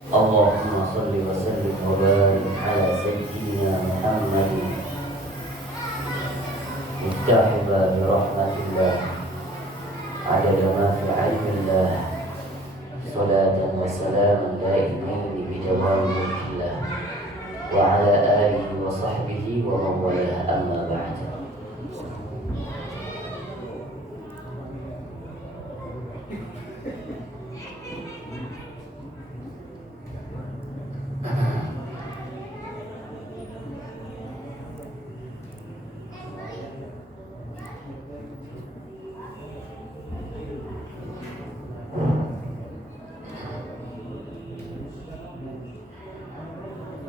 Allahumma salli wa sallim wa barik ala sayyidina Muhammadin miftahi babi rahmatillah adada ma fi ilmillah salatan wa salaman daimaini bi jawami mulkillah wa ala alihi wa sahbihi wa man walah amma ba'd.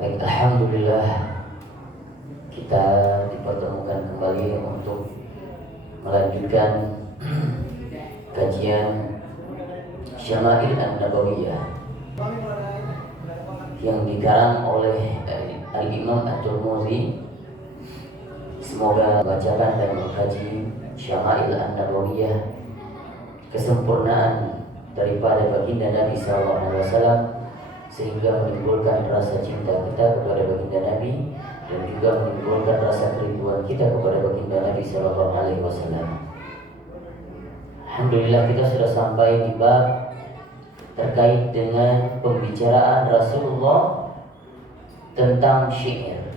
Baik, alhamdulillah kita dipertemukan kembali untuk melanjutkan kajian Syama'il An-Nabawiyah yang dikarang oleh Al-Imam At-Tirmidzi. Semoga bacakan dan mengkaji Syama'il An-Nabawiyah, kesempurnaan daripada baginda Nabi SAW, sehingga menimbulkan rasa cinta kita kepada baginda Nabi dan juga menimbulkan rasa kerinduan kita kepada baginda Nabi Sallallahu Alaihi Wasallam. Alhamdulillah kita sudah sampai di bab terkait dengan pembicaraan Rasulullah tentang syair.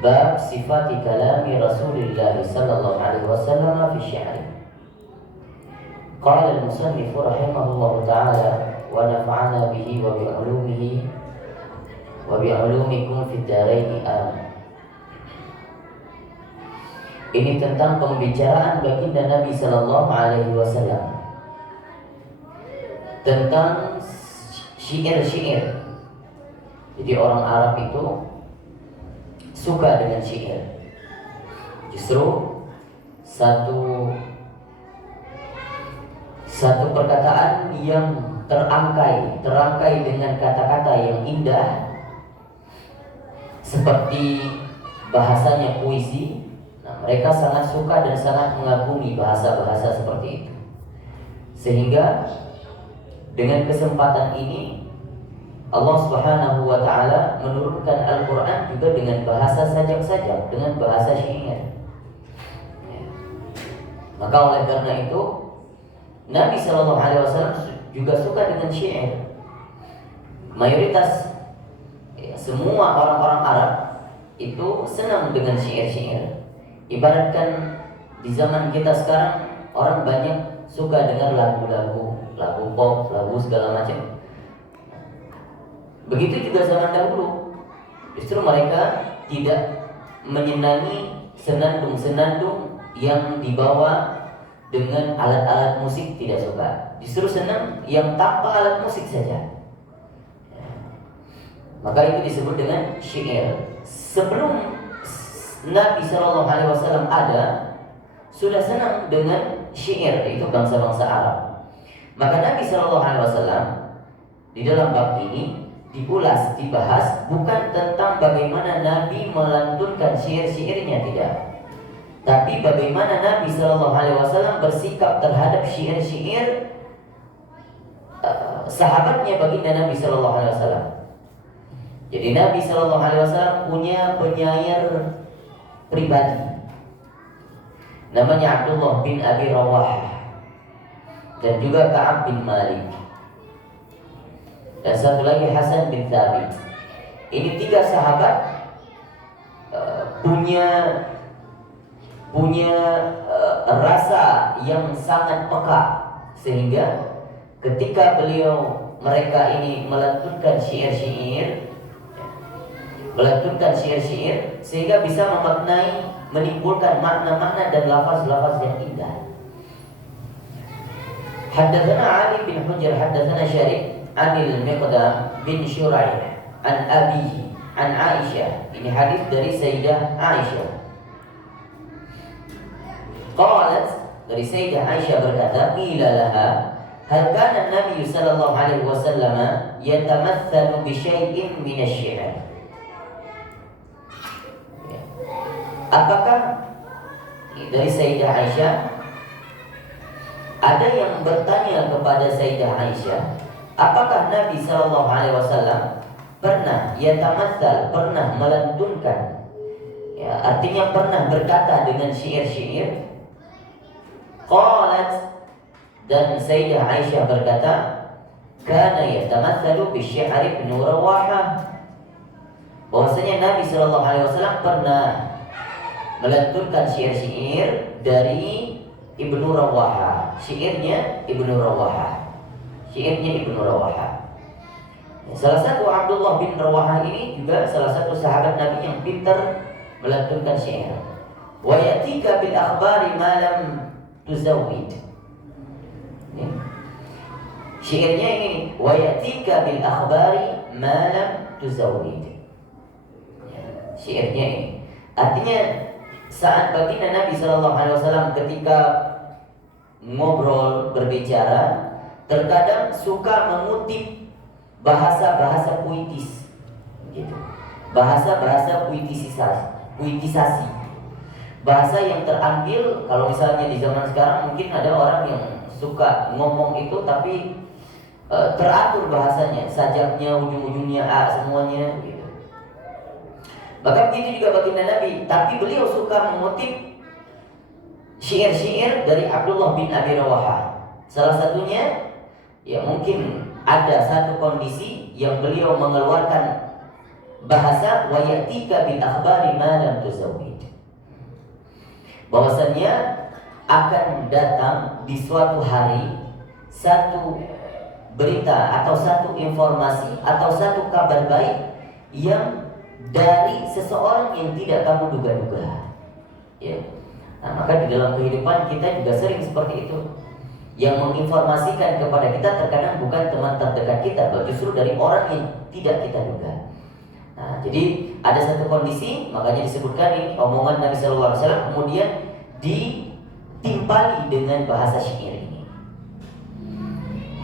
Bab sifati kalami Rasulullah Sallallahu Alaihi Wasallam fi syair. Qala al-musannif rahimahullah ta'ala wa nafa'ana bihi wa bi'ulumihi wa bi'ulumikum fid dharaini amin. Ini tentang pembicaraan baginda Nabi sallallahu alaihi wasallam tentang syair-syair. Jadi orang Arab itu suka dengan syair. Justru satu perkataan yang terangkai dengan kata-kata yang indah, seperti bahasanya puisi. Nah, mereka sangat suka dan sangat mengagumi bahasa-bahasa seperti itu. Sehingga dengan kesempatan ini Allah Subhanahu wa taala menurunkan Al-Qur'an juga dengan bahasa sajak-sajak, dengan bahasa syair. Maka oleh karena itu Nabi Sallallahu Alaihi Wasallam juga suka dengan syair. Mayoritas semua orang-orang Arab itu senang dengan syair-syair. Ibaratkan di zaman kita sekarang orang banyak suka dengar lagu-lagu, lagu pop, lagu segala macam. Begitu juga zaman dahulu. Justru mereka tidak menyenangi senandung-senandung yang dibawa dengan alat-alat musik, tidak suka. Justru senang yang tanpa alat musik saja. Maka itu disebut dengan syair. Sebelum Nabi SAW ada, sudah senang dengan syair, itu bangsa-bangsa Arab. Maka Nabi SAW di dalam bab ini diulas, dibahas bukan tentang bagaimana Nabi melantunkan syair-syairnya, tidak, tapi bagaimana Nabi SAW bersikap terhadap syair-syair sahabatnya baginda Nabi SAW. Jadi Nabi SAW punya penyair pribadi, namanya Abdullah bin Abi Rawah dan juga Ka'ab bin Malik, dan satu lagi Hasan bin Thabit. Ini tiga sahabat punya rasa yang sangat peka, sehingga ketika mereka ini melantunkan syair-syair, sehingga bisa memaknai, menimbulkan makna-makna dan lafaz-lafaz yang indah. Haddatsana Ali bin Hujr haddatsana Syarif anil Miqdam bin Syuraih an abihi an Aisyah. Ini hadis dari Sayyidah Aisyah. Qalat, dari Sayyidah Aisyah berkata, qila laha hal kana an-nabiy sallallahu alaihi wasallam yatamathalu bi syai'in min asy-syi'r. Apakah dari Sayyidah Aisyah ada yang bertanya kepada Sayyidah Aisyah, apakah Nabi sallallahu alaihi wasallam pernah yatamatsal, pernah melantunkan, ya, artinya pernah berkata dengan syair-syair? Qalat, dan Sayyidah Aisyah berkata, kana yatamatsalu bisy'ari ibn Rawahah, bahwasanya Nabi sallallahu alaihi wasallam pernah melantunkan syair-syair dari Ibnu Rawahah. Syairnya Ibnu Rawahah. Salah satu Abdullah bin Rawahah ini juga salah satu sahabat Nabi yang pintar melantunkan syair. Wa yatika bil akhbari ma lam tuzawwid. Syairnya ini, wa yatika bil akhbari ma lam tuzawwid. Syairnya ini artinya saat baginda Nabi sallallahu alaihi wasallam ketika ngobrol, berbicara, terkadang suka mengutip bahasa-bahasa puitis, gitu. Bahasa-bahasa puitisasi. Bahasa yang terambil, kalau misalnya di zaman sekarang mungkin ada orang yang suka ngomong itu tapi teratur bahasanya, sajaknya, ujung-ujungnya A semuanya, gitu. Bahkan begitu juga baginda Nabi, tapi beliau suka mengutip syair-syair dari Abdullah bin Abi Rawahah. Salah satunya, ya mungkin ada satu kondisi yang beliau mengeluarkan bahasa wa yatika bil akhbari ma lam tuzawwid. Bahwasanya akan datang di suatu hari satu berita atau satu informasi atau satu kabar baik yang dari seseorang yang tidak kamu duga-duga, ya. Nah, maka di dalam kehidupan kita juga sering seperti itu. Yang menginformasikan kepada kita terkadang bukan teman terdekat kita, justru dari orang yang tidak kita duga. Nah, jadi ada satu kondisi, makanya disebutkan ini omongan Nabi sallallahu alaihi wasallam kemudian ditimpali dengan bahasa syair ini.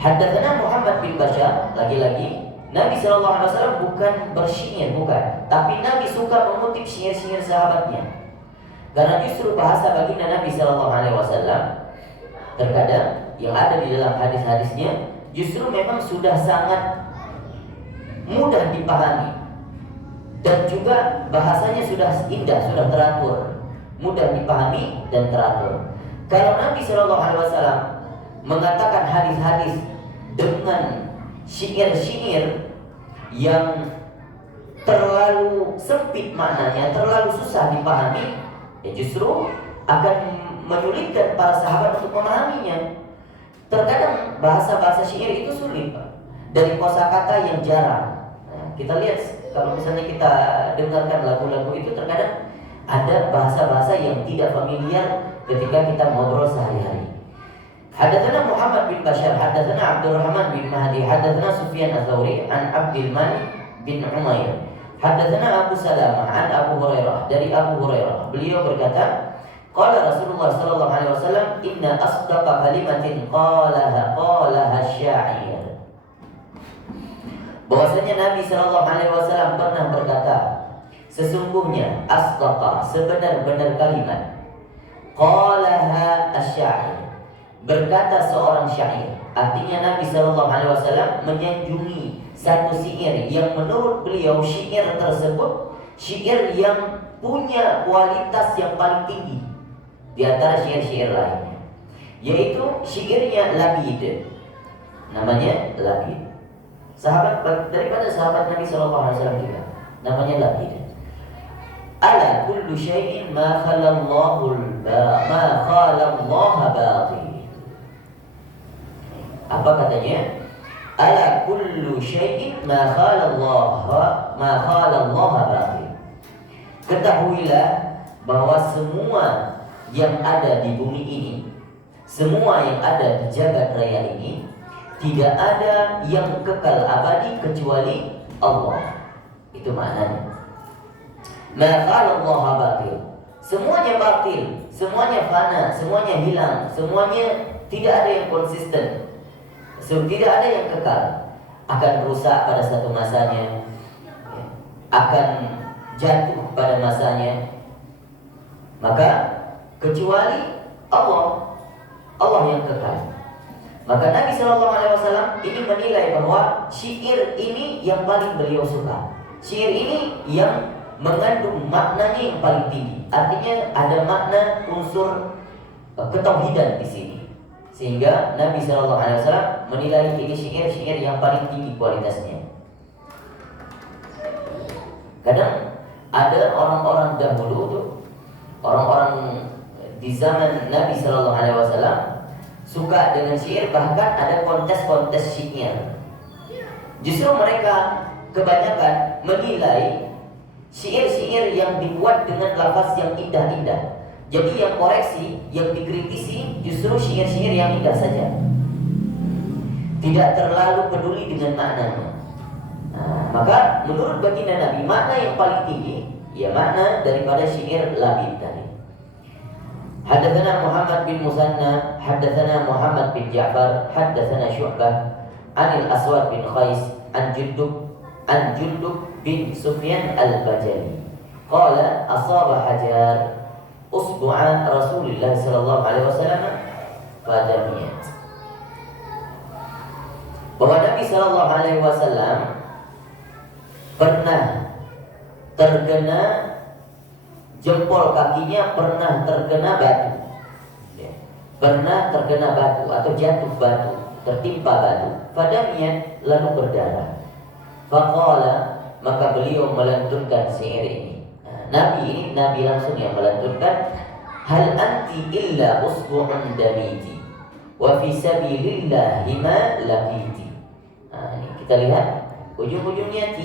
Haddatsana Muhammad bin Bashar, lagi-lagi Nabi sallallahu alaihi wasallam bukan bersyair, bukan, tapi Nabi suka mengutip syair-syair sahabatnya. Karena justru bahasa baginda Nabi sallallahu alaihi wasallam terkadang yang ada di dalam hadis-hadisnya justru memang sudah sangat mudah dipahami dan juga bahasanya sudah indah, sudah teratur, mudah dipahami dan teratur. Kalau Nabi sallallahu alaihi wasallam mengatakan hadis-hadis dengan syair-syair yang terlalu sempit maknanya, terlalu susah dipahami, ya justru akan menyulitkan para sahabat untuk memahaminya. Terkadang bahasa-bahasa syair itu sulit, Pak, dari kosakata yang jarang. Nah, kita lihat kalau misalnya kita dengarkan lagu-lagu itu terkadang ada bahasa-bahasa yang tidak familiar ketika kita ngobrol sehari-hari. Hadatsana Muhammad bin Bashar, hadatsana Abdurrahman bin Mahdi, hadatsana Sufyan Ats-Tsauri an Abdul Malik bin Umair, hadatsana Abu Salamah an Abu Hurairah, dari Abu Hurairah beliau berkata, qala Rasulullah sallallahu alaihi wasallam, inna asdaqa kalimatin qalaha syair. Bahwasanya Nabi sallallahu alaihi wasallam pernah berkata, sesungguhnya asdaqa, sebenar-benar kalimat, qalaha asyair, berkata seorang syair. Artinya Nabi sallallahu alaihi wasallam menyanjungi satu syair yang menurut beliau syair tersebut syair yang punya kualitas yang paling tinggi di antara syair-syair lainnya, yaitu syairnya Labid. Namanya Labid. Sahabat daripada sahabat Nabi sallallahu alaihi wasallam juga. Namanya Labid. Ala kullu syai'in ma khala Allah batil. Apa katanya? Ala kullu syai'in ma khala Allah batil. Ketahuilah bahwa semua yang ada di bumi ini, semua yang ada di jagat raya ini, tidak ada yang kekal abadi kecuali Allah. Itu maknanya. Ma khala Allah batil. Semuanya batil, semuanya fana, semuanya hilang, semuanya tidak ada yang konsisten. Tidak ada yang kekal, akan rusak pada satu masanya, akan jatuh pada masanya. Maka kecuali Allah yang kekal. Maka Nabi SAW ini menilai bahwa syair ini yang paling beliau suka. Syair ini yang mengandung maknanya yang paling tinggi. Artinya ada makna unsur ketauhidan di sini. Sehingga Nabi SAW menilai ini syair-syair yang paling tinggi kualitasnya. Kadang ada orang-orang dahulu tuh, orang-orang di zaman Nabi SAW suka dengan syair, bahkan ada kontes-kontes syair. Justru mereka kebanyakan menilai syair-syair yang dibuat dengan lafaz yang indah-indah. Jadi yang koreksi, yang dikritisi justru syair-syair yang indah saja. Tidak terlalu peduli dengan maknanya. Maka menurut baginda Nabi, makna yang paling tinggi ya makna daripada syair labid tadi. Haddatsana Muhammad bin Musanna, haddatsana Muhammad bin Ja'far, haddatsana Syu'bah, Anil Aswad bin Qais, an Jundub bin Sufyan al-Bajali. Qala asaba hajar usbu'an Rasulullah sallallahu alaihi wasallam fadamiyat. Bahwa Nabi sallallahu alaihi wasallam pernah terkena jempol kakinya, pernah terkena batu, pernah terkena batu atau jatuh batu, tertimpa batu. Fadamiyat, lalu berdarah. Faqala, maka beliau melantunkan syair ini. Nabi langsung yang melantunkan, hal anti illa usbu'un damiti wa fi sabilillahi ma laqiti. Ini kita lihat ujung-ujungnya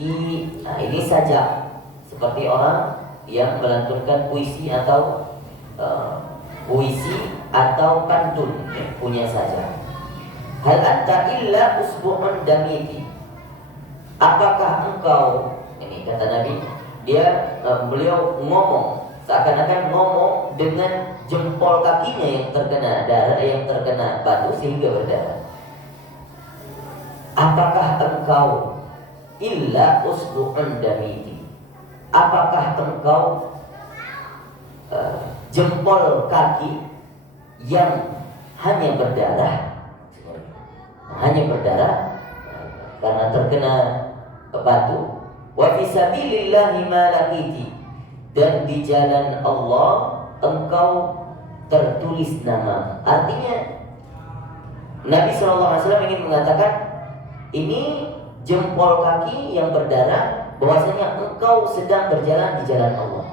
ini saja seperti orang yang melantunkan puisi atau pantun, punya saja. Hal anta illa usbu'un damiti. Apakah engkau, ini kata Nabi, beliau ngomong seakan-akan ngomong dengan jempol kakinya yang terkena darah, yang terkena batu sehingga berdarah. Apakah engkau illa usbu'un damiti? Apakah engkau jempol kaki yang hanya berdarah karena terkena batu? Wa fi sabilillahi ma laqiti, dan di jalan Allah engkau tertulis nama. Artinya Nabi SAW ingin mengatakan ini jempol kaki yang berdarah, bahwasanya engkau sedang berjalan di jalan Allah.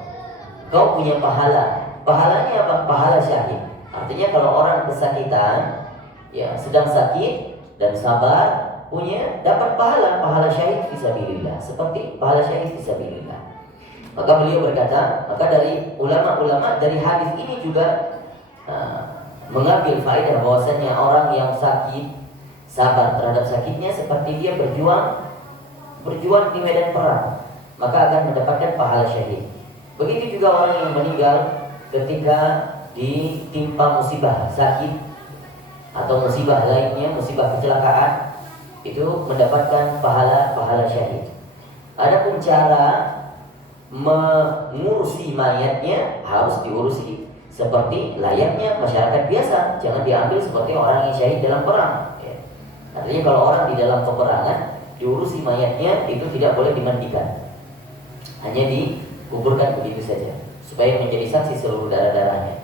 Engkau punya pahala. Pahalanya apa? Pahala syahid. Artinya kalau orang kesakitan, ya sedang sakit dan sabar, dapat pahala syahid fisabilillah, seperti pahala syahid fisabilillah. Maka beliau berkata, maka dari ulama-ulama dari hadis ini juga mengambil faedah bahwasanya orang yang sakit sabar terhadap sakitnya seperti dia berjuang di medan perang, maka akan mendapatkan pahala syahid. Begitu juga orang yang meninggal ketika ditimpa musibah sakit atau musibah lainnya, musibah kecelakaan, itu mendapatkan pahala syahid. Adapun cara mengurusi mayatnya harus diurusi seperti layaknya masyarakat biasa, jangan diambil seperti orang yang syahid dalam perang. Artinya kalau orang di dalam peperangan diurusi mayatnya itu tidak boleh dimandikan, hanya dikuburkan begitu saja supaya menjadi saksi seluruh darah-darahnya.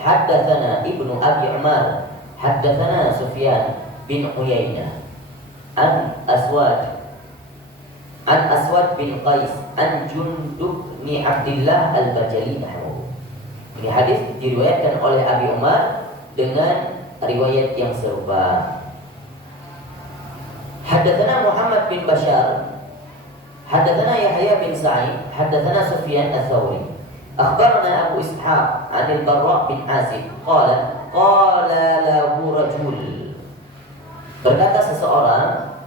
Haddatsana Ibnu Abi Umar, haddatsana Sufyan bin Uyainah an Aswad bin Qais an Jundub bin Abdullah al-Bajali nahwu. Ini hadis diriwayatkan oleh Abi Umar dengan riwayat yang serupa. Haddatsana Muhammad bin Bashar, haddatsana Yahya bin Sa'id, haddatsana Sufyan ats-Tsauri, akhbarana Abu Ishaq 'an al-Barra bin Azib qala lahu rajul. Berkata seseorang,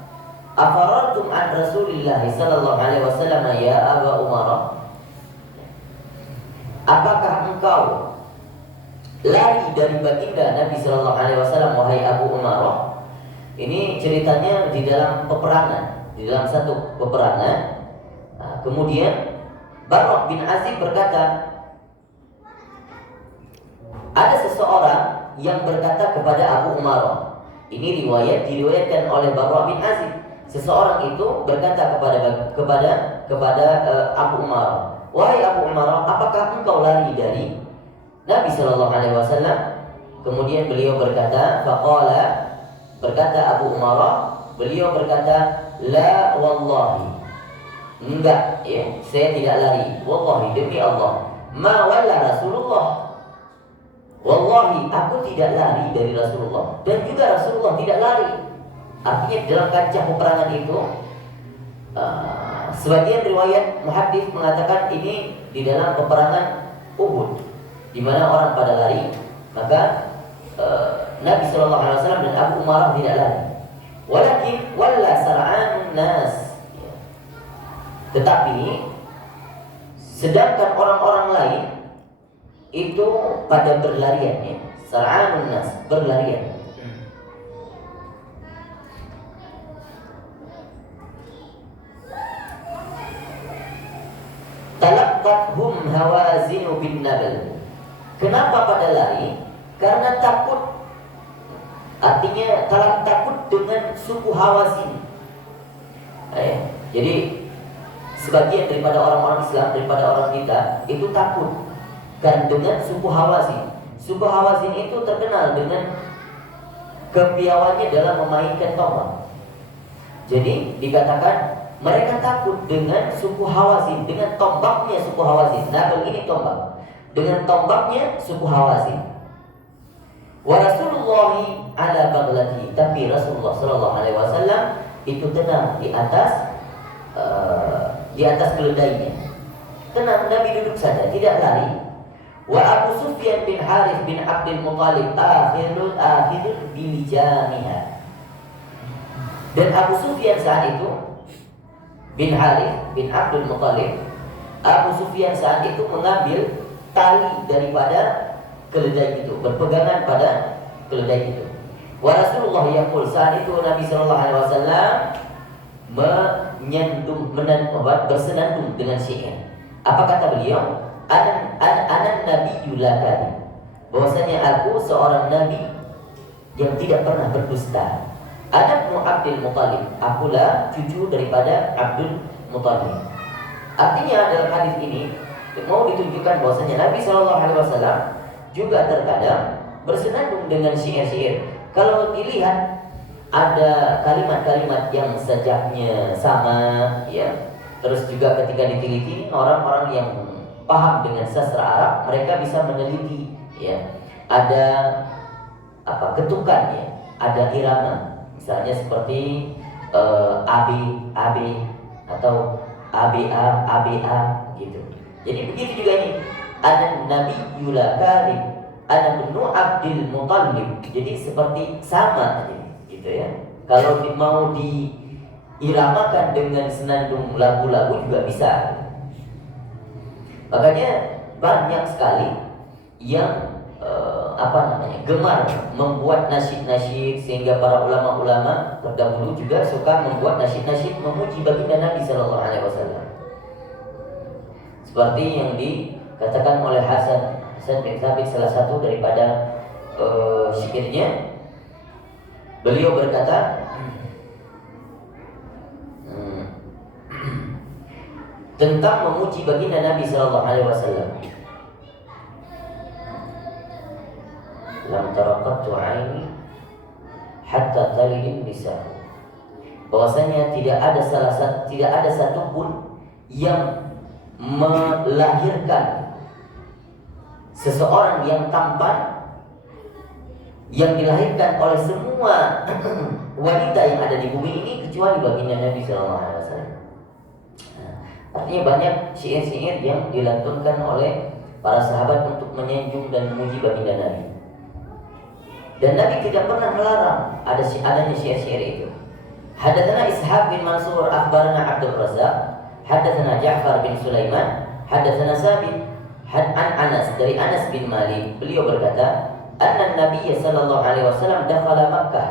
afarartum an Rasulillah sallallahu alaihi wasallam ya Aba Umar? Apakah engkau lari dari baginda Nabi sallallahu alaihi wasallam wahai Abu Umar? Ini ceritanya di dalam peperangan, di dalam satu peperangan. Kemudian Barra bin Azib berkata, ada seseorang yang berkata kepada Abu Umarah. Ini diriwayatkan oleh Barra bin Azib. Seseorang itu berkata kepada Abu Umarah, "Wahai Abu Umarah, apakah engkau lari dari Nabi sallallahu alaihi wasallam?" Kemudian beliau berkata, berkata Abu Umarah, beliau berkata, "La wallahi." Enggak, ya, saya tidak lari. Wallahi, demi Allah. Ma walla Rasulullah. Wallahi, aku tidak lari dari Rasulullah, dan juga Rasulullah tidak lari. Artinya dalam kancah peperangan itu, sebagian riwayat muhadits mengatakan ini di dalam peperangan Uhud, di mana orang pada lari, maka Nabi Shallallahu Alaihi Wasallam dan Abu Umarah tidak lari. Walakin walla sar'an nas. Tetapi sedangkan orang-orang lain itu pada berlarian, ya. Sar'anun nas, berlarian. Talaqqathum hawazinu bin nabal. Kenapa pada lari? Karena takut. Artinya takut dengan suku Hawazin. Jadi sebagian daripada orang-orang Islam, daripada orang kita itu takut dan dengan suku Hawazin. Suku Hawazin itu terkenal dengan kepiawaiannya dalam memainkan tombak. Jadi dikatakan mereka takut dengan suku Hawazin, dengan tombaknya suku Hawazin. Nabal ini tombak. Dengan tombaknya suku Hawazin. Wa Rasulullah ala baghlati, tapi Rasulullah sallallahu alaihi wasallam itu tenang di atas keledainya. Tenang, Nabi duduk saja, tidak lari. Wa Abu Sufyan bin Harith bin Abdul Muthalib akhirul bilijamiha. Dan Abu Sufyan saat itu bin Harith bin Abdul Muthalib, Abu Sufyan saat itu mengambil tali daripada keledai itu, berpegangan pada keledai itu. Wa Rasulullah yaqul, saat itu Nabi sallallahu alaihi wasallam bersenandung dengan syair. Apa kata beliau? Anan nabiyyu la kadhib. Bahwasanya aku seorang nabi yang tidak pernah berdusta. Ana ibnu Abdul Muthalib. Akulah cucu daripada Abdul Muthalib. Artinya dalam hadis ini mau ditunjukkan bahwasanya Nabi sallallahu alaihi wasallam juga terkadang bersenandung dengan syair-syair. Kalau dilihat ada kalimat-kalimat yang sejaknya sama, ya. Terus juga ketika diteliti, orang-orang yang paham dengan sastra Arab, mereka bisa meneliti, ya. Ada ketukan, ya. Ada irama, misalnya seperti AB atau ABA gitu. Jadi begitu juga ini. Ada Nabi Yula Karim, ada Ibnu Abdul Muthalib. Jadi seperti sama gitu ya. Kalau mau diiramakan dengan senandung lagu-lagu juga bisa. Makanya banyak sekali yang gemar membuat nasyid-nasyid, sehingga para ulama-ulama terdahulu juga suka membuat nasyid-nasyid memuji baginda Nabi sallallahu alaihi wasallam. Seperti yang dikatakan oleh Hasan bin Thabit, salah satu daripada syairnya, beliau berkata tentang memuji baginda Nabi sallallahu alaihi wasallam. Lam taraqatu aini hatta talin nisa. Bahwasanya tidak ada satupun yang melahirkan seseorang yang tampan, yang dilahirkan oleh semua wanita yang ada di bumi ini kecuali baginda Nabi sallallahu alaihi wasallam. Artinya banyak syair-syair yang dilantunkan oleh para sahabat untuk menyanjung dan memuji baginda Nabi. Dan Nabi tidak pernah melarang adanya syair-syair itu. Hadatsana Ishaq bin Mansur akhbarana Abdul Razzaq, hadatsana Ja'far bin Sulaiman, hadatsana Sabit an Anas, dari Anas bin Malik, beliau berkata, anna Nabi sallallahu alaihi wasallam dakhala Makkah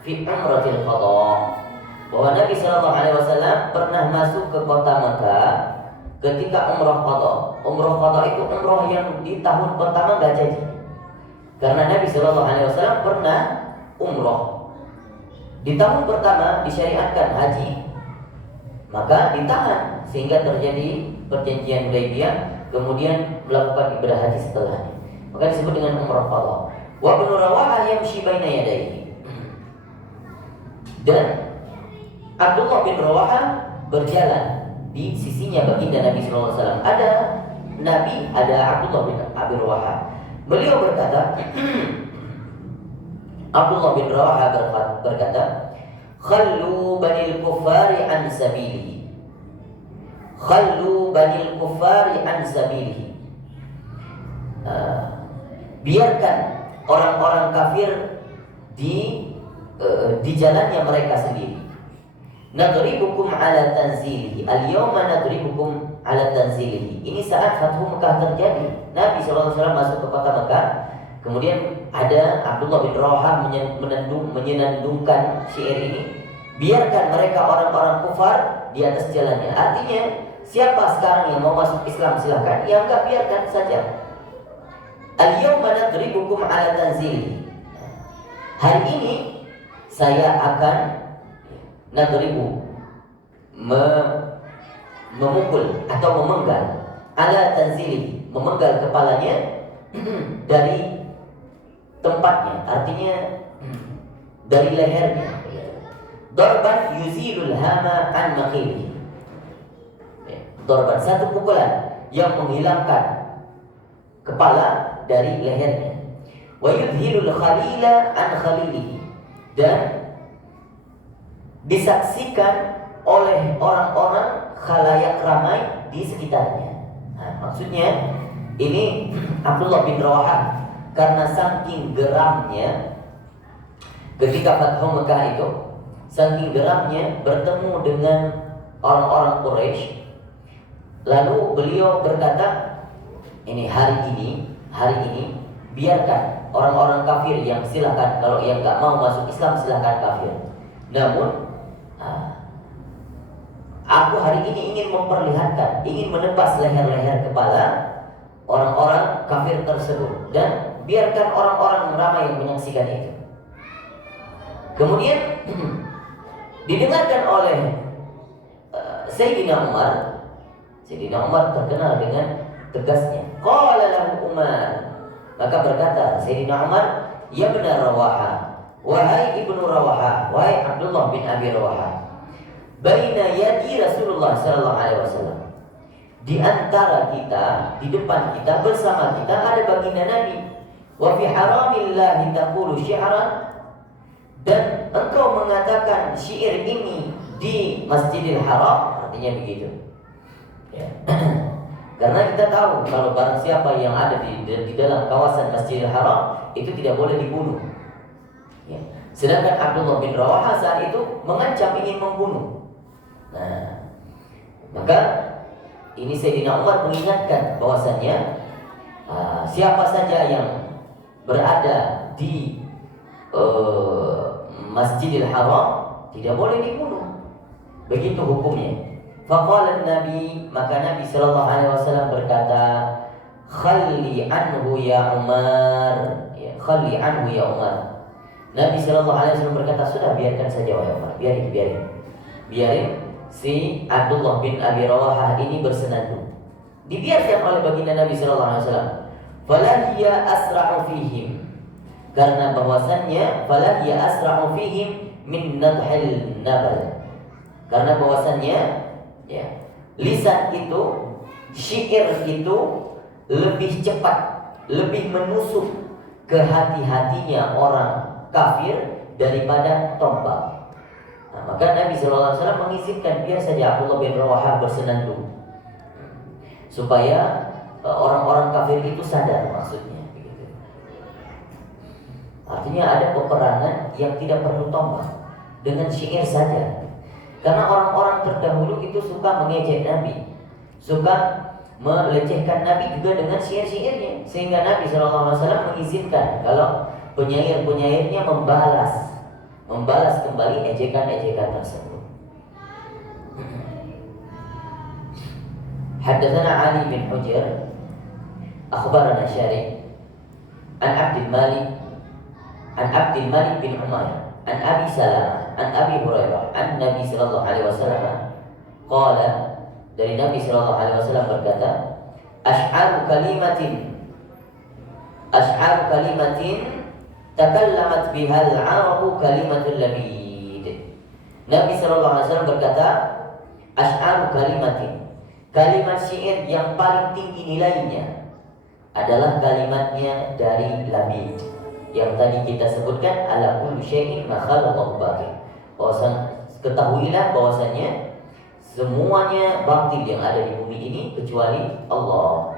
fi umratil qada. Bahwa Nabi sallallahu alaihi wasallam pernah masuk ke kota Makkah ketika umrah qada. Umrah qada itu umrah yang di tahun pertama enggak jadi. Karena Nabi Shallallahu Alaihi Wasallam pernah umroh. Di tahun pertama disyariatkan haji, maka ditahan sehingga terjadi perjanjian Hudaybiyah, kemudian melakukan ibadah haji setelahnya. Maka disebut dengan umrah qadha. Wa ibnu Rawahah yamshi baina yadayhi. Dan Abdullah bin Rawahah berjalan di sisinya baginda Nabi sallallahu alaihi wasallam. Ada Nabi, ada Abdullah bin Abi Rawahah. Beliau berkata, Abdullah bin Rawahah berkata, "Khallu banil kuffari an sabilihi. Khallu banil kuffari an sabilihi." Biarkan orang-orang kafir di jalannya mereka sendiri. Nadribukum ala tanzilihi. Al-yawma nadribukum ala tanzilihi. Ini saat Fathu Mekah terjadi. Nabi SAW masuk ke kota Mekah. Kemudian ada Abdullah bin Rawahah menyenandungkan syair ini. Biarkan mereka orang-orang kufar di atas jalannya. Artinya siapa sekarang yang mau masuk Islam silahkan. Yang enggak biarkan saja. Al-yawma nadribukum ala tanzilihi. Hari ini saya akan nadribu, memukul atau memenggal ala tanzili, memenggal kepalanya dari tempatnya, artinya dari lehernya. Darban yuzilul hama an maqili. Darban, satu pukulan yang menghilangkan kepala dari lehernya. Wa yudhilul khalila an khalilihi, dan disaksikan oleh orang-orang khalayak ramai di sekitarnya. Nah, maksudnya ini Abdullah bin Rawahah karena saking geramnya ketika Fathu Mekah itu, saking geramnya bertemu dengan orang-orang Quraisy, lalu beliau berkata, ini hari ini biarkan orang-orang kafir yang silakan, kalau yang nggak mau masuk Islam silakan kafir. Namun aku hari ini ingin memperlihatkan, ingin menebas leher-leher kepala orang-orang kafir tersebut, dan biarkan orang-orang ramai yang menyaksikan itu. Kemudian didengarkan oleh Sayyidina Umar. Sayyidina Umar terkenal dengan tegasnya. Qala lahu Umar, maka berkata Sayyidina Umar, ya benar Rawahah, wahai ibnu Rawahah, wahai Abdullah bin Abi Rawahah, baina yadi Rasulullah sallallahu alaihi wasallam, di antara kita, di depan kita, bersama kita ada baginda Nabi. Wa fi haramillahi taqulu syi'ran, dan engkau mengatakan syair ini di Masjidil Haram, artinya begitu. Ya. Karena kita tahu kalau barang siapa yang ada di dalam kawasan Masjidil Haram itu tidak boleh dibunuh. Ya. Sedangkan Abdullah bin Rawahah saat itu mengancam ingin membunuh. Nah, maka ini Sayyidina Umar mengingatkan bahwasannya siapa saja yang berada di Masjidil Haram tidak boleh dibunuh. Begitu hukumnya. Faqala Nabi, maka Nabi sallallahu alaihi wasallam berkata, "Khalli anhu ya Umar." Ya, khalli anhu ya Umar. Nabi sallallahu alaihi wasallam berkata, "Sudah, biarkan saja wahai Umar, biarin si Abdullah bin Abi Rawahah ini bersenandung." Dibiarkan oleh baginda Nabi sallallahu alaihi wasallam. Falahiya asra'u fihim, karena bahwasannya falahiya asra'u fihim min nadhil nabal, karena bahwasannya ya, lisan itu, syair itu lebih cepat, lebih menusuk ke hati-hatinya orang kafir daripada tombak. Nah, maka Nabi SAW mengizinkan biar saja Abdullah bin Rawahah bersenandung, supaya orang-orang kafir itu sadar maksudnya. Artinya ada peperangan yang tidak perlu tombak, dengan syair saja. Karena orang-orang terdahulu itu suka mengejek Nabi, suka melecehkan Nabi juga dengan syair-syairnya, sehingga Nabi SAW mengizinkan kalau penyair-penyairnya membalas kembali ejekan-ejekan tersebut. Haddatsana Ali bin Hujr, akhbarana Syarih An Abdul Malik bin Umayyah, an Abi Salamah, an Abi Hurairah, an Nabi sallallahu alaihi wasallam qala, dari Nabi sallallahu alaihi wasallam berkata, Ash'aru kalimatin takallamat bihal arabu kalimatul labid. Nabi sallallahu alaihi wasallam berkata, Ash'aru kalimat syair yang paling tinggi nilainya adalah kalimatnya dari Labid, yang tadi kita sebutkan, ala kulli syai'in ma khalaqahu batil. Ketahuilah bahwasanya semuanya batil yang ada di bumi ini kecuali Allah.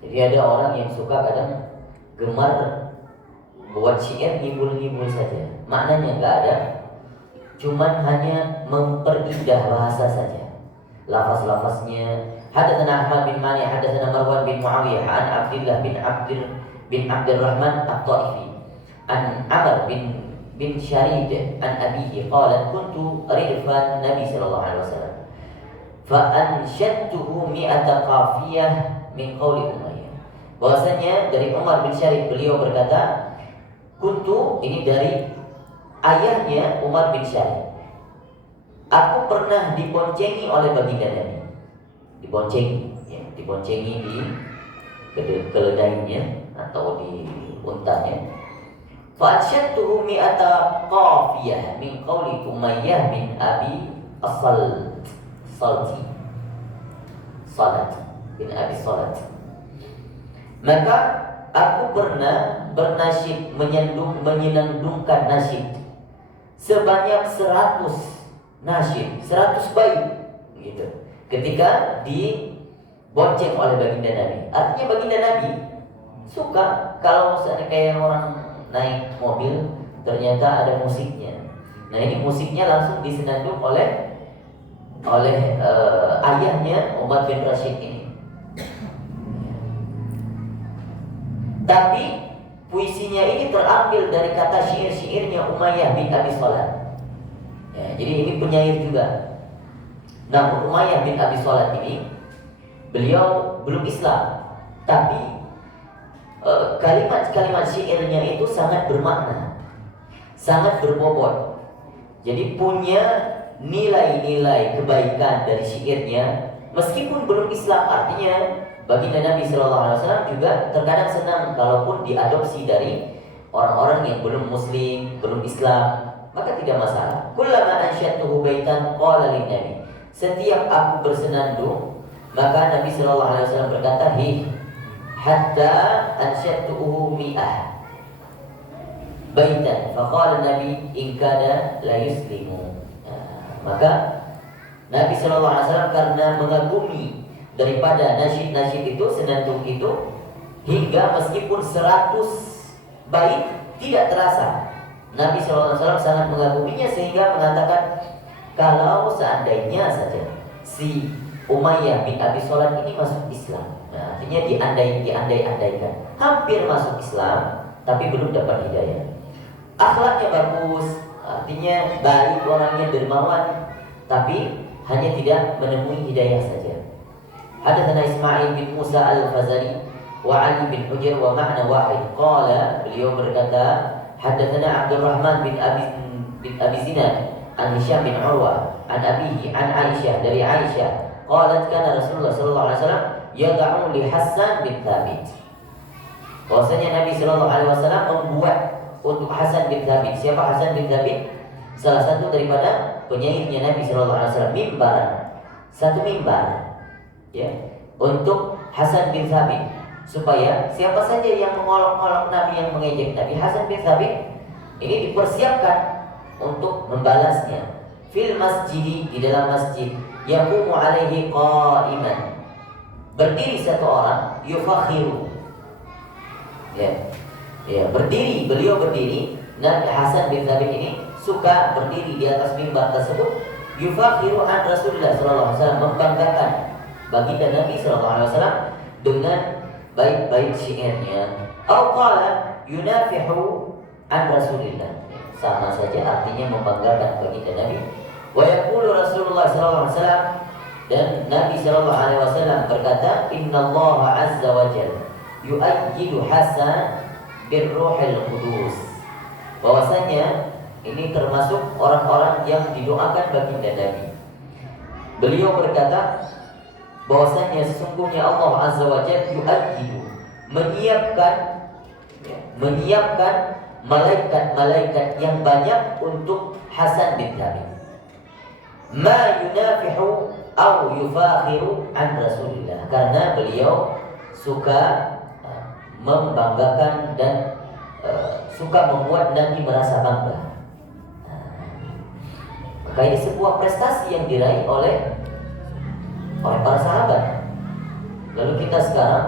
Jadi ada orang yang suka kadang gemar buat syair ngibul-ngibul saja, maknanya enggak ada, cuman hanya memperindah bahasa saja, lafaz-lafaznya. Hadatsana Ahmad bin Mani, hadatsana Marwan bin Muawiyah, an Abdullah bin Abdurrahman At-Taifi, an Amr bin Sharid, an abihi qala kuntu ridfan Nabi sallallahu alaihi wasallam fa anshadtuhu mi'ata qafiyah min qawli Umayyah. Bahwasanya dari Umar bin Sharid, beliau berkata, kuntu, ini dari ayahnya Umar bin Sharid, aku pernah diboncengi oleh baginda Nabi. Diboncengi di keledainya atau di untanya. Fa'asyadtuhu mi'ata qafiyah min qawli Umayyah bin Abi Salat bin Abi Salat. Maka aku pernah bernasyid, menyenandungkan nasyid sebanyak 100 nasyid, 100 bait gitu, ketika dibonceng oleh baginda Nabi. Artinya baginda Nabi suka kalau misalnya kayak orang naik mobil ternyata ada musiknya. Nah, ini musiknya langsung disenandung oleh ayahnya Umar bin Rashid ini. Tapi puisinya ini terambil dari kata syair-syairnya Umayyah bin Abi Salat. Ya, jadi ini penyair juga. Nah, Umayyah bin Abi Salat ini, beliau belum Islam, tapi kalimat-kalimat syairnya itu sangat bermakna, sangat berbobot. Jadi punya nilai-nilai kebaikan dari syairnya, meskipun belum Islam. Artinya baginda Nabi sallallahu alaihi wasallam juga terkadang senang kalaupun diadopsi dari orang-orang yang belum Muslim, belum Islam, maka tidak masalah. Kullama ansyatuhu baitan qala lin Nabi. Setiap aku bersenandung, maka Nabi sallallahu alaihi wasallam berkata, hatta ansyatuhu mi'ah baitan faqala Nabi in kana la yuslimu. Maka Nabi sallallahu alaihi wasallam karena mengagumi daripada nasyid-nasyid itu, senandung itu, hingga meskipun 100 bait tidak terasa, Nabi sallallahu alaihi wasallam sangat mengaguminya sehingga mengatakan, kalau seandainya saja si Umayyah bin Abi Salat ini masuk Islam. Nah, artinya diandai-andaikan hampir masuk Islam tapi belum dapat hidayah. Akhlaknya bagus, artinya baik, orangnya dermawan, tapi hanya tidak menemui hidayah saja. Hadatsana Ismail bin Musa al-Fazari wa Ali bin Hujr wa ma'na wahid. Qala, beliau berkata, hadatsana Abdurrahman bin Abi Zinad an Hisham bin Urwah an abihi an Aisyah, dari Aisyah, qalat kana Rasulullah sallallahu alaihi wasallam yad'u li Hasan bin Thabit. Bahwasanya Nabi sallallahu alaihi wasallam membuat untuk Hasan bin Thabit. Siapa Hasan bin Thabit? Salah satu daripada penyairnya Nabi sallallahu alaihi wasallam, mimbaran, satu mimbar ya untuk Hasan bin Thabit, supaya siapa saja yang mengolok-olok Nabi, yang mengejek Nabi, Hasan bin Thabit ini dipersiapkan untuk membalasnya. Fil masjidi, di dalam masjid, yaqumu alaihi qa'iman, berdiri satu orang, yufakhiru, ya berdiri, beliau berdiri. Nabi Hasan bin Thabit ini suka berdiri di atas mimbar tersebut, yufakhiru an Rasulullah sallallahu alaihi wasallam, membanggakan baginda Nabi sallallahu alaihi wasallam dengan baik-baik syairnya. Au qala yunafihu an Rasulillah, sama saja artinya membanggakan baginda Nabi. Wa yaqulu Rasulullah sallallahu alaihi wasallam Dan Nabi Shallallahu Alaihi Wasallam berkata, Inna Allah Azza wa Jalla yu'ayyidu Hasan birruhil qudus. Bahwasanya ini termasuk orang-orang yang didoakan baginda Nabi. Beliau berkata bahwasanya sesungguhnya Allah Azza wa Jalla yu'ayyidu, menyiapkan malaikat-malaikat yang banyak untuk Hasan bin Thabit. Ma yunafihu au yufakhiru an Rasulillah, karena beliau suka membanggakan dan suka membuat Nabi merasa bangga. Maka ini sebuah prestasi yang diraih oleh para sahabat. Lalu kita sekarang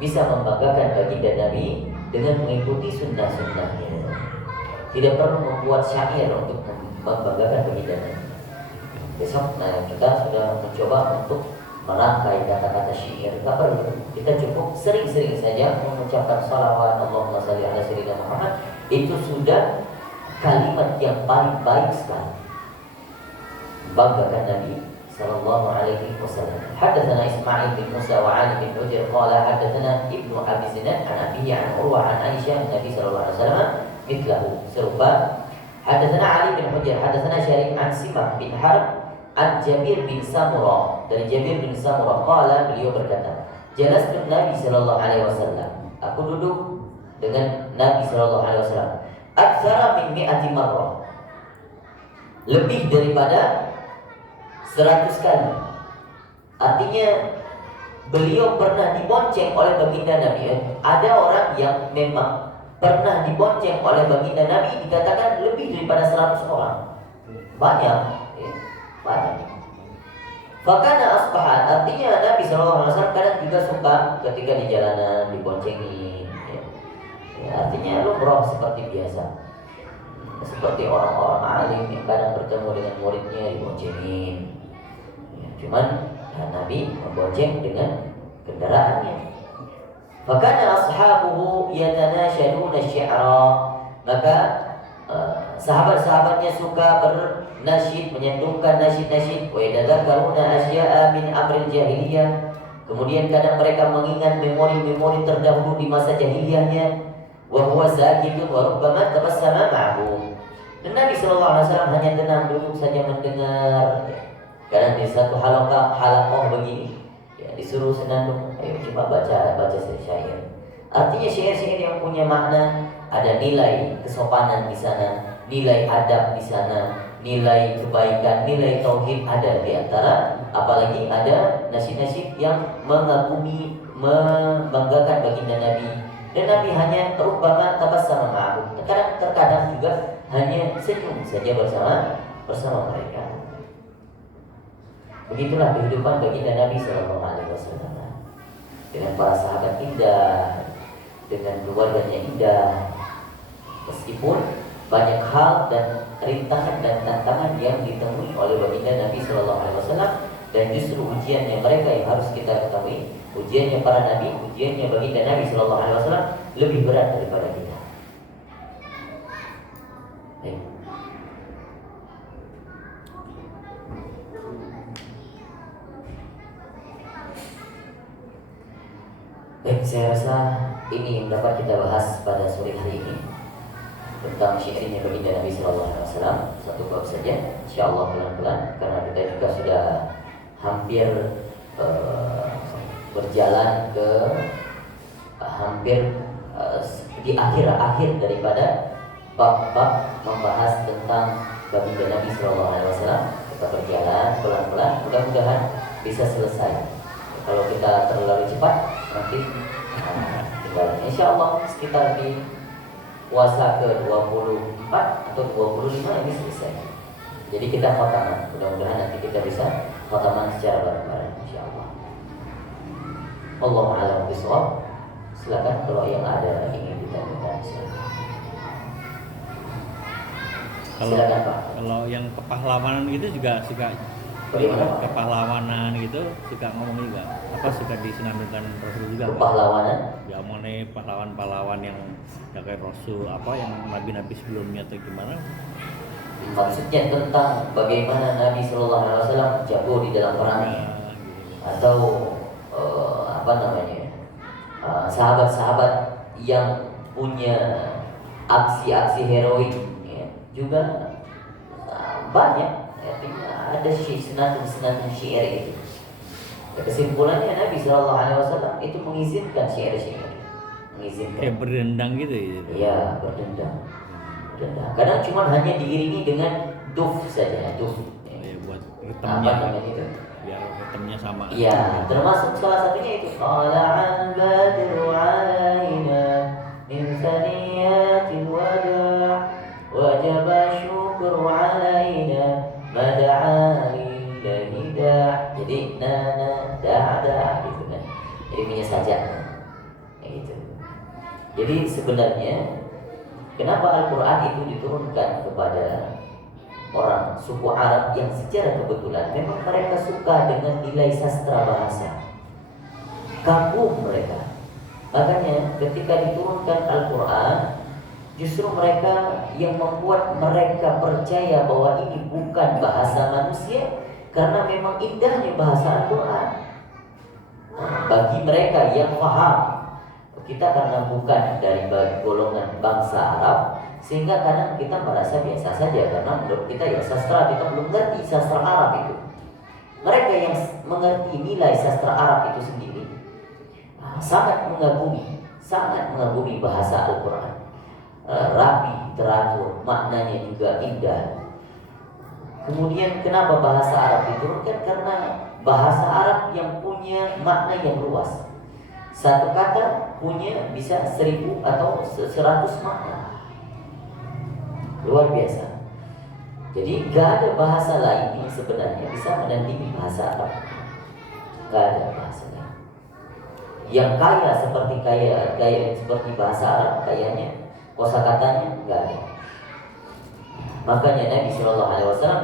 bisa membanggakan baginda Nabi dengan mengikuti sunnah-sunnahnya. Tidak perlu membuat syair untuk membanggakan baginda Nabi. Besok kita sudah mencoba untuk merangkai kata-kata syair. Tak perlu. Kita cukup sering-sering saja mengucapkan salawat Allahumma salli ala sayyidina Muhammad. Itu sudah kalimat yang paling baik sekali. Banggakan Nabi sallallahu alaihi wasallam. Hadatsana Ismail bin Musa wa Ali bin Hujr qala hadatsana Ibnu Abi Zinad an Abihi an Urwah an Aisyah Nabi sallallahu alaihi wasallam mithlahu, serupa. Hadatsana Ali bin Hujr hadatsana Syarif an Simak bin Harb an Jabir bin Samurah, dari Jabir bin Samurah qala, beliau berkata, jalastu Nabi sallallahu alaihi wasallam, aku duduk dengan Nabi sallallahu alaihi wasallam aktsara min mi'ati marrah, lebih daripada 100 kali. Artinya beliau pernah dibonceng oleh baginda Nabi. Ada orang yang memang pernah dibonceng oleh baginda Nabi dikatakan lebih daripada 100 orang. Banyak, ya, banyak. Fakana asbahat, artinya Nabi SAW kadang juga suka ketika di jalanan diboncengin, ya. Ya, artinya lumrah seperti biasa. Seperti orang-orang alim yang kadang bertemu dengan muridnya diboncengin, ya, cuman Nabi membonceng dengan kendaraannya. Fakana ashabuhu yatanashaduna syi'ra, maka sahabat-sahabatnya suka bernasyid, menyantumkan nasyid-nasyid. Wa yatadhakkaruna asya'a min amril jahiliyah, kemudian kadang mereka mengingat memori-memori terdahulu di masa jahiliyahnya. Wa huwa sakitun wa rubbama tabassama ma'hum, dan Nabi SAW hanya tenang duduk saja mendengar. Kadang di satu halaqah begini, ya, disuruh senandung, ayo coba baca syair. Artinya syair-syair yang punya makna, ada nilai kesopanan di sana, nilai adab di sana, nilai kebaikan, nilai tauhid ada di antara. Apalagi ada nasyid-nasyid yang mengagumi, membanggakan baginda Nabi. Dan Nabi hanya rubbama tabassama ma'hum, terkadang juga hanya senyum saja bersama mereka. Begitulah kehidupan baginda Nabi sallallahu alaihi wasallam. Dengan para sahabat indah, dengan keluarganya indah. Meskipun banyak hal dan rintangan dan tantangan yang ditemui oleh baginda Nabi sallallahu alaihi wasallam, dan justru ujiannya mereka yang harus kita ketahui, ujiannya para nabi, ujiannya baginda Nabi sallallahu alaihi wasallam lebih berat daripada kita. Baik. Baik, saya rasa ini yang dapat kita bahas pada sore hari ini tentang syairnya baginda Nabi sallallahu alaihi wasallam. Satu bab saja, insyaallah pelan-pelan, karena kita juga sudah hampir berjalan ke hampir di akhir daripada bab-bab membahas tentang baginda Nabi sallallahu alaihi wasallam. Kita berjalan pelan-pelan, mudah-mudahan bisa selesai. Kalau kita terlalu cepat nanti tinggal insyaallah sekitar di puasa ke-24 atau 25 ini selesai. Jadi kita khataman, mudah-mudahan nanti kita bisa khataman secara bareng-bareng insyaallah. Allahu a'lam bishawab. Silakan kalau yang ada ingin ditanyakan. Silakan Pak. Kalau yang kepahlawanan itu juga suka. Bagaimana, Pak? Kepahlawanan gitu suka ngomong juga. Apa suka disenandungkan Rasul juga? Kepahlawanan? Ya mengenai pahlawan-pahlawan yang kayak Rasul, apa yang nabi-nabi sebelumnya atau gimana? Maksudnya tentang bagaimana Nabi Sallallahu Alaihi Wasallam jago di dalam perang. atau apa namanya, sahabat-sahabat yang punya aksi-aksi heroik ya, juga banyak. Artinya ada senandung syair itu. Kesimpulannya Nabi SAW itu mengizinkan syair-syair, mengizinkan. Kayak berdendang gitu ya. Iya, berdendang. Kadang cuma hanya diiringi dengan duf saja, duf. Ya, buat Apa ritmenya, namanya itu? biar ritmenya sama. Iya, termasuk salah satunya itu Tala'al badru alaina min thaniyatil wada' wajaba syukru alaina mada'a lillahi da'. Jadi nana da' gitu kan. Jadi punya sajak gitu. Jadi sebenarnya kenapa Al-Quran itu diturunkan kepada orang suku Arab yang secara kebetulan memang mereka suka dengan nilai sastra bahasa, kagum mereka. Makanya ketika diturunkan Al-Quran, justru mereka yang membuat mereka percaya bahwa ini bukan bahasa manusia, karena memang indahnya bahasa Al-Quran. Bagi mereka yang paham, kita karena bukan dari golongan bangsa Arab, sehingga kadang kita merasa biasa saja, karena menurut kita ya sastra, kita belum ngerti sastra Arab itu. Mereka yang mengerti nilai sastra Arab itu sendiri sangat mengagumi bahasa Al-Quran. Rapi, teratur, maknanya juga indah. Kemudian kenapa bahasa Arab diturunkan? Karena bahasa Arab yang punya makna yang luas. Satu kata punya bisa 1000 atau 100 makna. Luar biasa. Jadi gak ada bahasa lain yang sebenarnya bisa menandingi bahasa Arab. Gak ada bahasa lain yang kaya seperti bahasa Arab, kayanya kosakatanya gak ada. Makanya Nabi SAW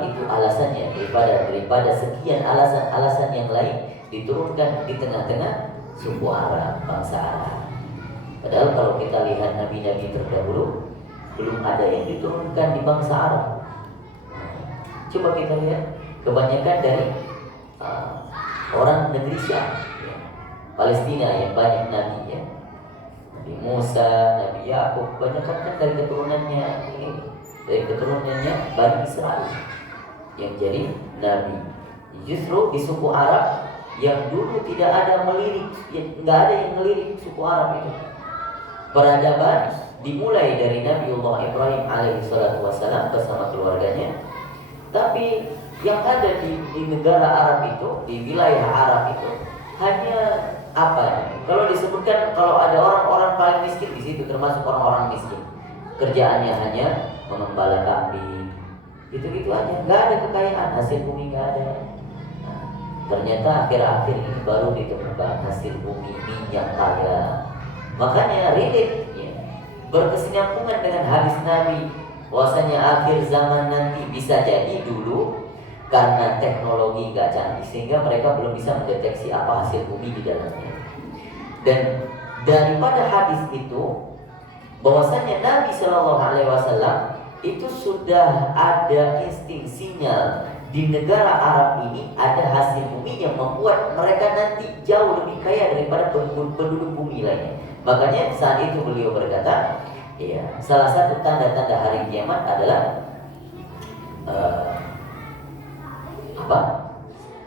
itu alasannya daripada sekian alasan-alasan yang lain diturunkan di tengah-tengah suku Arab, bangsa Arab. Padahal kalau kita lihat nabi-nabi terdahulu, belum ada yang diturunkan di bangsa Arab. Coba kita lihat, kebanyakan dari orang negeri Syam, ya. Palestina yang banyak nabi ya. Nabi Musa, Nabi Yakub, banyak kan dari keturunannya Bani Israel yang jadi nabi. Justru di suku Arab yang dulu tidak ada melirik, nggak ada yang melirik suku Arab itu. Peradaban dimulai dari Nabiullah Ibrahim alaihissalatu wassalam bersama keluarganya. Tapi yang ada di negara Arab itu, di wilayah Arab itu hanya apa? Kalau disebutkan kalau ada orang-orang paling miskin di situ termasuk orang-orang miskin. Kerjaannya hanya mengembala kambing, gitu-gitu aja. Nggak ada kekayaan, hasil bumi nggak ada. Nah, ternyata akhir-akhir ini baru ditemukan hasil bumi minyak kaya. Makanya relate ya, berkesinambungan dengan hadis Nabi bahwasanya akhir zaman nanti bisa jadi dulu karena teknologi gak canggih sehingga mereka belum bisa mendeteksi apa hasil bumi di dalamnya. Dan daripada hadis itu bahwasanya Nabi SAW itu sudah ada insting sinyal di negara Arab ini ada hasil bumi yang membuat mereka nanti jauh lebih kaya daripada penduduk bumi lainnya. Makanya saat itu beliau berkata, ya, salah satu tanda-tanda hari kiamat adalah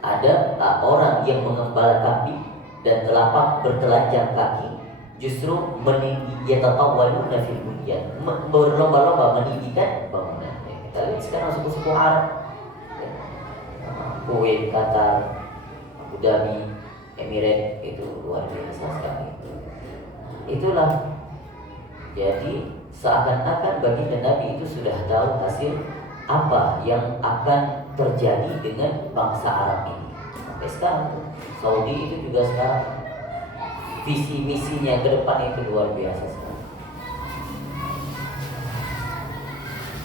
ada orang yang mengembala kambing dan telapak bertelanjang kaki justru meninggi yatatawwaluna fil bunyan, berlomba-lomba meninggikan bangunan. Ya, kita lihat sekarang suku-suku Arab, ya, Kuwait, Qatar, Abu Dhabi, Emirat itu luar biasa sekali. Itulah, jadi seakan-akan baginda Nabi itu sudah tahu hasil apa yang akan terjadi dengan bangsa Arab ini. Sampai sekarang Saudi itu juga sekarang visi misinya ke depan itu luar biasa sekali.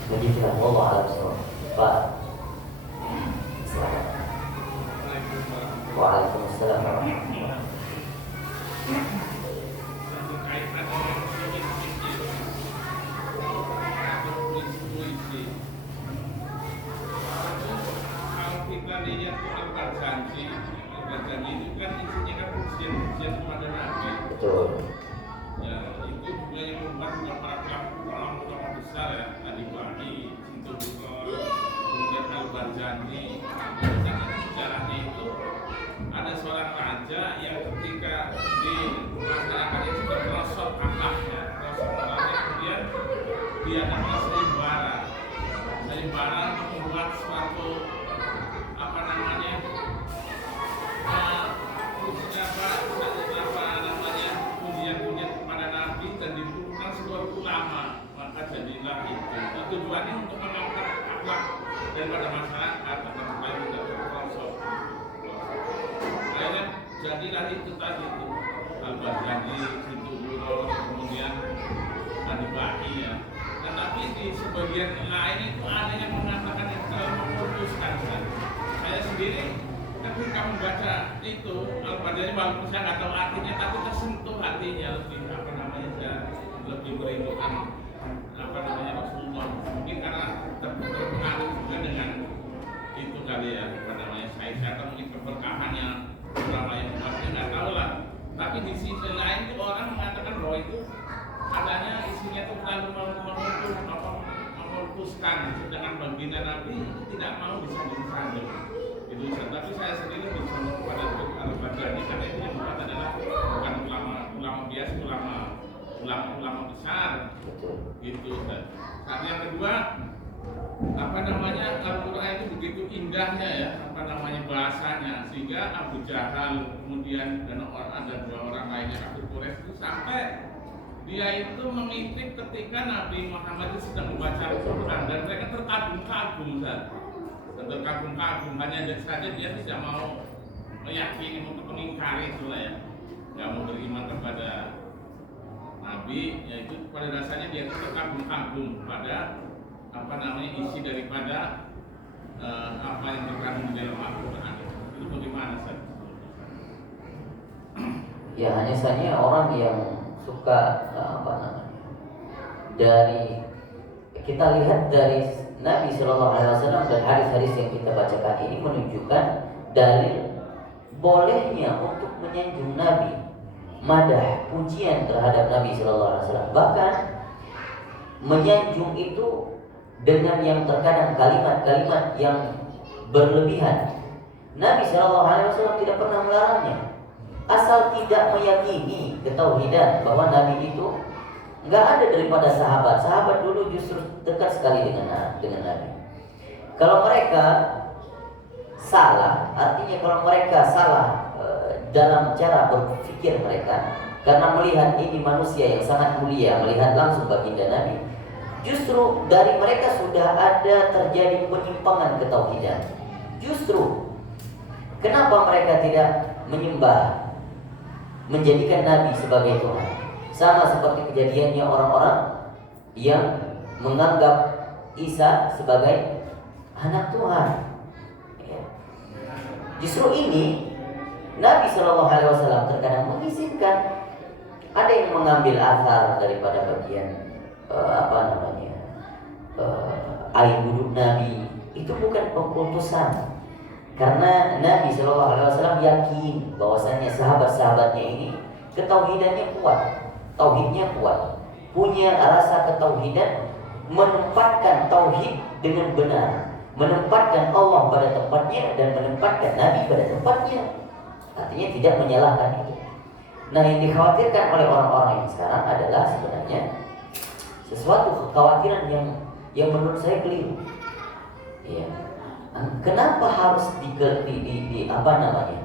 Begitulah Allah a'lam. Pak. Waalaikumsalam warahmatullahi wabarakatuh. Kita lihat itu angkat janji sayembara membuat suatu apa namanya pujian-pujian kepada Nabi dan diturunkan seluruh ulama, maka jadilah itu tujuannya untuk mengangkat akhlak daripada masyarakat agar supaya tidak terperosok. Akhirnya jadilah itu tadi itu Al-Baghdadi, Situ Buron, kemudian Al-Bahi ya. Tetapi di sebagian lain itu ada yang mengatakan yang terlalu memutuskan. Saya sendiri ketika membaca itu Al-Baghdadi, walaupun saya nggak tahu artinya, tapi tersentuh hatinya lebih apa namanya, saya lebih merindukan apa namanya Rasulullah. Mungkin karena terpengaruh juga dengan itu kali ya, apa namanya saya atau mungkin keberkahannya ulama yang pasti nggak tahu lah. Tapi di sisi lain itu orang mengatakan bahwa itu adanya isinya itu terlalu memutuskan, sedangkan baginda Nabi itu tidak mau disandung-sandung. Itu tapi saya sendiri lebih condong kepada Al-Baghdadi karena itu yang bukan adalah bukan ulama biasa, ulama besar. Gitu. Dan yang kedua, apa namanya, Al-Quran itu begitu indahnya ya, apa namanya bahasanya, sehingga Abu Jahal kemudian dan ada dua orang lainnya kafir Quraisy itu sampai dia itu mengintip ketika Nabi Muhammad itu sedang membaca Al-Quran dan mereka terkagum-kagum dan terkagum-kagum, hanya saja dia tidak mau meyakini, untuk mengingkari itulah ya, nggak mau beriman kepada Nabi, yaitu pada dasarnya dia terkagum-kagum pada apa namanya isi daripada apa yang terkandung di dalam Al-Quran. Itu bagaimana Ustaz? Ya hanya saja orang yang suka apa namanya, dari kita lihat dari Nabi Shallallahu Alaihi Wasallam dan hadis-hadis yang kita bacakan ini menunjukkan dalil bolehnya untuk menyanjung Nabi, madah, pujian terhadap Nabi Shallallahu Alaihi Wasallam. Bahkan menyanjung itu dengan yang terkadang kalimat-kalimat yang berlebihan. Nabi Shallallahu Alaihi Wasallam tidak pernah melarangnya, asal tidak meyakini ketauhidan bahwa Nabi itu nggak ada daripada sahabat. Sahabat dulu justru dekat sekali dengan Nabi. Kalau mereka salah, artinya kalau mereka salah dalam cara berpikir mereka, karena melihat ini manusia yang sangat mulia, melihat langsung baginda Nabi, justru dari mereka sudah ada terjadi penyimpangan ketauhidan. Justru kenapa mereka tidak menyembah, menjadikan Nabi sebagai Tuhan? Sama seperti kejadiannya orang-orang yang menganggap Isa sebagai anak Tuhan. Ya. Justru ini Nabi Shallallahu Alaihi Wasallam terkadang mengizinkan. Ada yang mengambil asar daripada bagian apa namanya air wudhu Nabi, itu bukan pengkultusan, karena Nabi Shallallahu Alaihi Wasallam yakin bahwasanya sahabat-sahabatnya ini ketauhidannya kuat, tauhidnya kuat, punya rasa ketauhidan, menempatkan tauhid dengan benar, menempatkan Allah pada tempatnya dan menempatkan Nabi pada tempatnya, artinya tidak menyalahkan itu. Nah, yang dikhawatirkan oleh orang-orang yang sekarang adalah sebenarnya sesuatu kekhawatiran yang menurut saya keliru. Ya. Kenapa harus apa namanya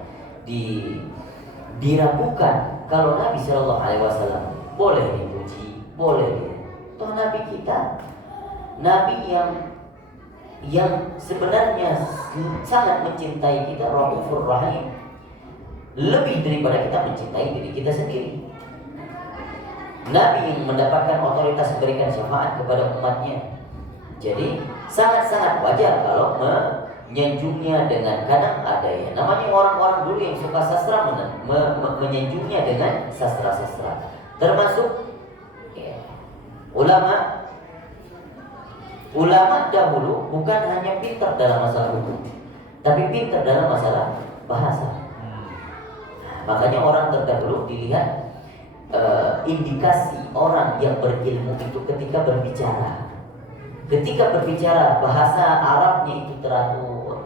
diragukan kalau Nabi Shallallahu Alaihi Wasallam boleh dipuji, boleh. Toh Nabi kita, Nabi yang sebenarnya sangat mencintai kita, Raufur Rahim, lebih daripada kita mencintai diri kita sendiri. Nabi yang mendapatkan otoritas memberikan syafaat kepada umatnya. Jadi sangat-sangat wajar kalau menyanjungnya dengan, kadang ada ya namanya orang-orang dulu yang suka sastra menyanjungnya dengan sastra-sastra. Termasuk ya, ulama dahulu bukan hanya pintar dalam masalah hukum, tapi pintar dalam masalah bahasa. Makanya orang terdahulu dilihat indikasi orang yang berilmu itu ketika berbicara. Ketika berbicara bahasa Arabnya itu teratur,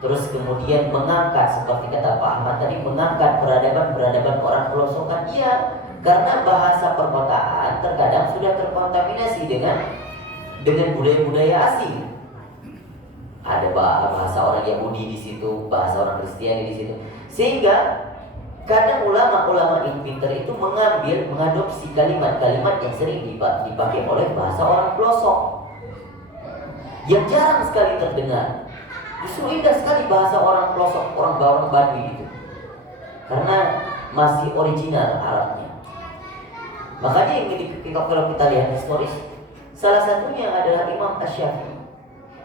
terus kemudian mengangkat seperti kata Pak Ahmad tadi, mengangkat peradaban orang pelosokkan. Iya, karena bahasa perkotaan terkadang sudah terkontaminasi dengan budaya-budaya asing. Ada bahasa orang Yahudi di situ, bahasa orang Kristiani di situ. Sehingga kadang ulama-ulama yang pintar itu mengadopsi kalimat-kalimat yang sering dipakai oleh bahasa orang pelosok, yang jarang sekali terdengar. Justru indah sekali bahasa orang pelosok, orang Baduy itu, karena masih original Arabnya. Makanya kalau kita lihat historis, salah satunya adalah Imam Asy-Syafi'i.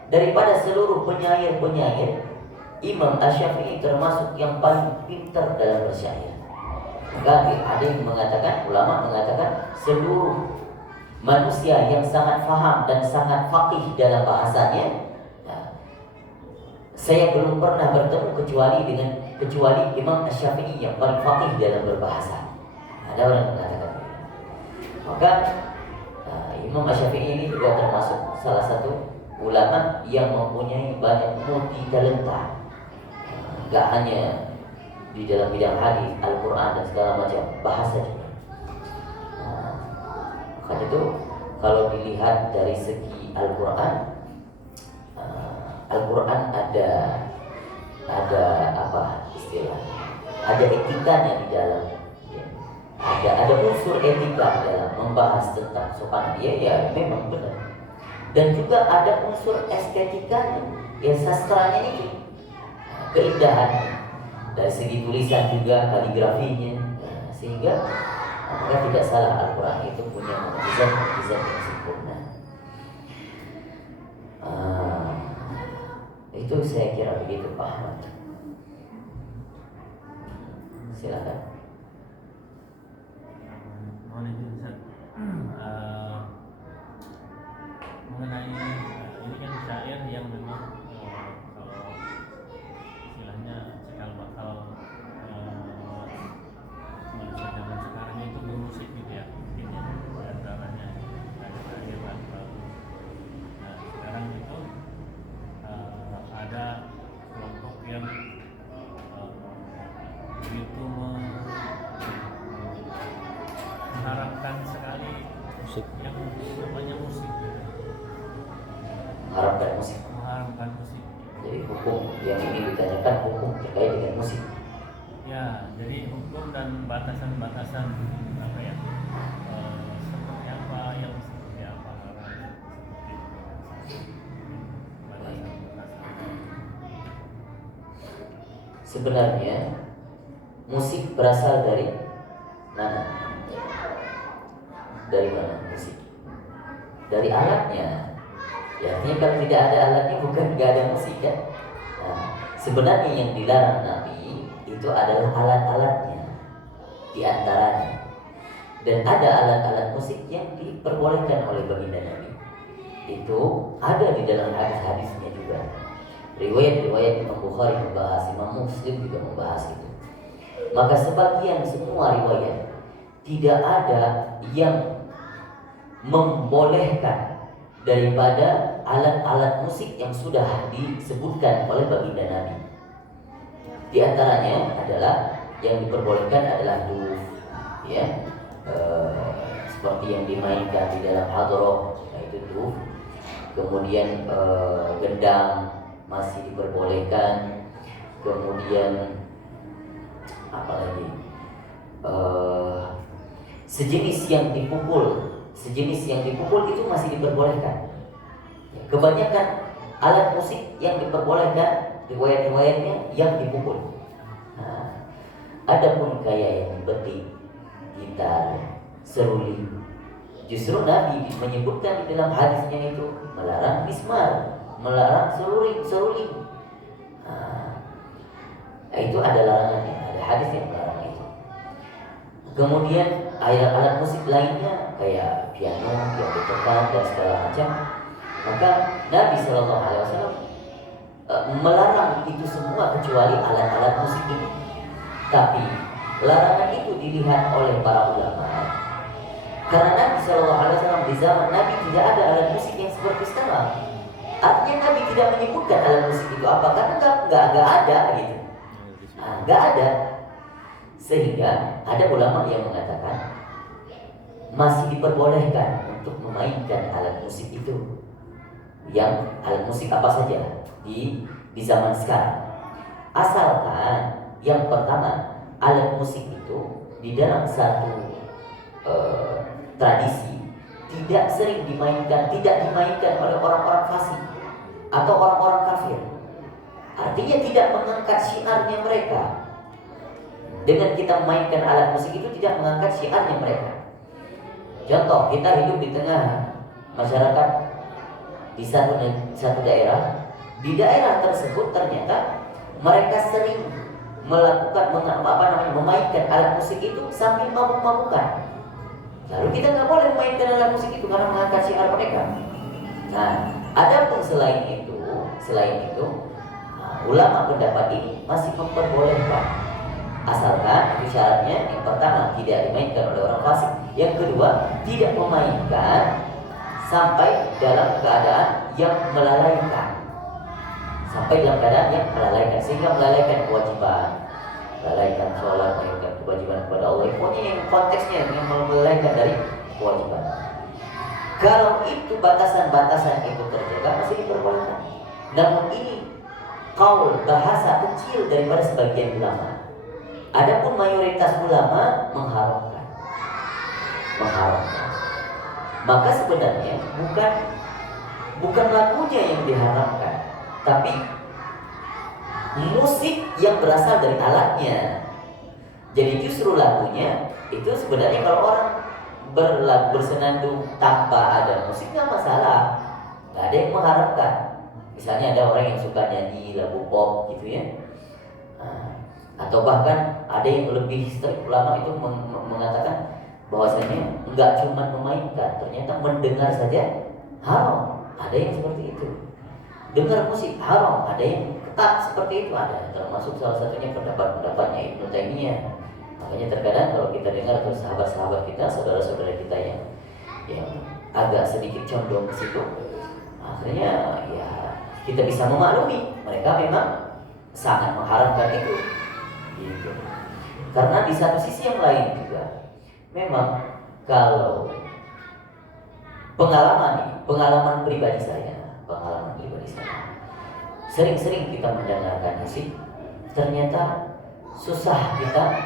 Daripada seluruh penyair-penyair, Imam Asy-Syafi'i termasuk yang paling pintar dalam bersyair. Maka ada yang mengatakan, ulama mengatakan, seluruh manusia yang sangat faham dan sangat faqih dalam bahasanya, saya belum pernah bertemu kecuali Imam Asy-Syafi'i yang paling faqih dalam berbahasa. Ada orang yang mengatakan. Maka Imam Asy-Syafi'i ini juga termasuk salah satu ulama yang mempunyai banyak multi talenta. Gak hanya di dalam bidang hadis, Al-Quran dan segala macam, bahasa juga. Makanya itu kalau dilihat dari segi Al-Quran, Al-Quran ada apa istilahnya? Ada etikanya di dalam. Ada unsur etika di dalam membahas tentang sopan dia, ya memang benar. Dan juga ada unsur estetikanya, ya sastranya itu, keindahan dari segi tulisan juga, kaligrafinya, sehingga maka tidak salah Al-Quran itu punya mukjizat yang sempurna. Itu saya kira begitu Pak Ahmad. Silakan. Mohon izin Ustaz. Mengenai ini kan syair yang memang kalau istilahnya cikal bakal manusia zaman sekarang itu bermusik gitu ya, mungkin ya diantaranya ada syair atau sekarang itu ada kelompok yang begitu mengharapkan sekali musik yang namanya musik. Mengharapkan musik. Jadi hukum yang ingin ditanyakan hukum terkait dengan musik. Ya, jadi hukum dan batasan-batasan apa ya? Seperti apa yang seperti apa haram, seperti batasan-batasan. Sebenarnya musik berasal dari mana? Dari mana musik? Dari alatnya. Ya, artinya kalau tidak ada alatnya bukan nggak ada musik kan? Nah, sebenarnya yang dilarang Nabi itu adalah alat-alatnya, di antaranya. Dan ada alat-alat musik yang diperbolehkan oleh baginda Nabi. Itu ada di dalam hadis-hadisnya juga. Riwayat-riwayat Imam Bukhari membahas, Imam Muslim juga membahas itu. Maka sebagian semua riwayat tidak ada yang membolehkan daripada alat-alat musik yang sudah disebutkan oleh baginda Nabi. Di antaranya adalah yang diperbolehkan adalah duf, ya, seperti yang dimainkan di dalam hadroh, yaitu duf. Kemudian gendang masih diperbolehkan. Kemudian apa lagi? Sejenis yang dipukul itu masih diperbolehkan. Kebanyakan alat musik yang diperbolehkan riwayat-riwayatnya yang dipukul. Nah, adapun kayak yang dipetik, gitar, seruling, justru Nabi menyebutkan di dalam hadisnya itu melarang mismar, melarang seruling. Nah, itu ada larangannya, ada hadis yang melarang itu. Kemudian alat-alat musik lainnya kayak piano, piano tekan dan segala macam, maka Nabi SAW melarang itu semua kecuali alat-alat musik ini. Tapi larangan itu dilihat oleh para ulama karena Nabi SAW di zaman Nabi tidak ada alat musik yang seperti sekarang. Artinya Nabi tidak menyebutkan alat musik itu apa, karena nggak ada gitu, nggak ada. Sehingga ada ulama yang mengatakan masih diperbolehkan untuk memainkan alat musik itu, yang alat musik apa saja di zaman sekarang. Asalkan yang pertama, alat musik itu di dalam satu tradisi tidak sering dimainkan, tidak dimainkan oleh orang-orang fasik atau orang-orang kafir. Artinya tidak mengangkat syiarnya mereka. Dengan kita memainkan alat musik itu tidak mengangkat syiarnya mereka. Contoh, kita hidup di tengah masyarakat di satu daerah. Di daerah tersebut ternyata mereka sering melakukan memainkan alat musik itu sambil mabuk-mabukan. Lalu kita nggak boleh memainkan alat musik itu karena mengangkat syiar mereka. Nah, adapun selain itu, ulama pendapat ini masih memperbolehkan, asalkan itu syaratnya yang pertama tidak dimainkan oleh orang fasik, yang kedua tidak memainkan sampai dalam keadaan yang melalaikan. Sehingga melalaikan kewajiban, melalaikan sholat, melalaikan kewajiban kepada Allah. Pokoknya yang konteksnya yang melalaikan dari kewajiban. Kalau itu batasan-batasan itu terjaga, masih diperbolehkan. Namun ini qaul, bahasa kecil daripada sebagian ulama. Adapun mayoritas ulama mengharamkan. Maka sebenarnya bukan lagunya yang diharamkan, tapi musik yang berasal dari alatnya. Jadi justru lagunya itu sebenarnya kalau orang bersenandung tanpa ada musik nggak masalah, nggak ada yang mengharapkan. Misalnya ada orang yang suka nyanyi lagu pop gitu ya, atau bahkan ada yang lebih strict, ulama itu mengatakan bahwasanya nggak cuma memainkan, ternyata mendengar saja haram. Ada yang seperti itu. Dengar musik haram, ada yang ketat seperti itu, ada. Termasuk salah satunya pendapatnya Ibnu Taimiyah. Makanya terkadang kalau kita dengar atau sahabat-sahabat kita, saudara-saudara kita yang agak sedikit condong ke situ, akhirnya ya kita bisa memaklumi mereka memang sangat mengharamkan itu. Gitu. Karena di satu sisi yang lain juga, memang kalau pengalaman pribadi saya, sering-sering kita mendengarkan musik, ternyata susah kita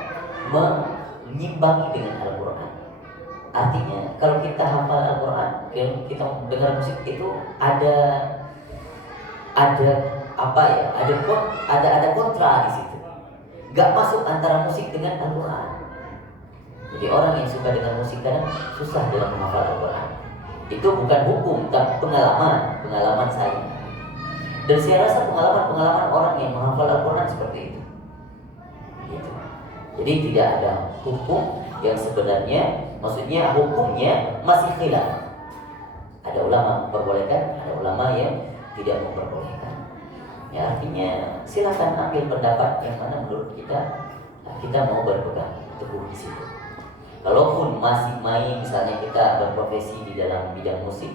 menyimbangi dengan Al-Quran. Artinya kalau kita hafal Al-Quran, kita dengar musik itu ada kontra di situ. Gak masuk antara musik dengan Al-Quran. Jadi orang yang suka dengan musik kadang susah dalam menghafal Al-Quran. Itu bukan hukum, tapi pengalaman saya. Dan saya rasa pengalaman orang yang menghafal Al-Quran seperti itu. Gitu. Jadi tidak ada hukum yang sebenarnya, maksudnya hukumnya masih khilaf. Ada ulama memperbolehkan, ada ulama yang tidak memperbolehkan. Ya, artinya silakan ambil pendapat yang mana menurut kita mau berpegang teguh di situ. Kalaupun masih main, misalnya kita berprofesi di dalam bidang musik,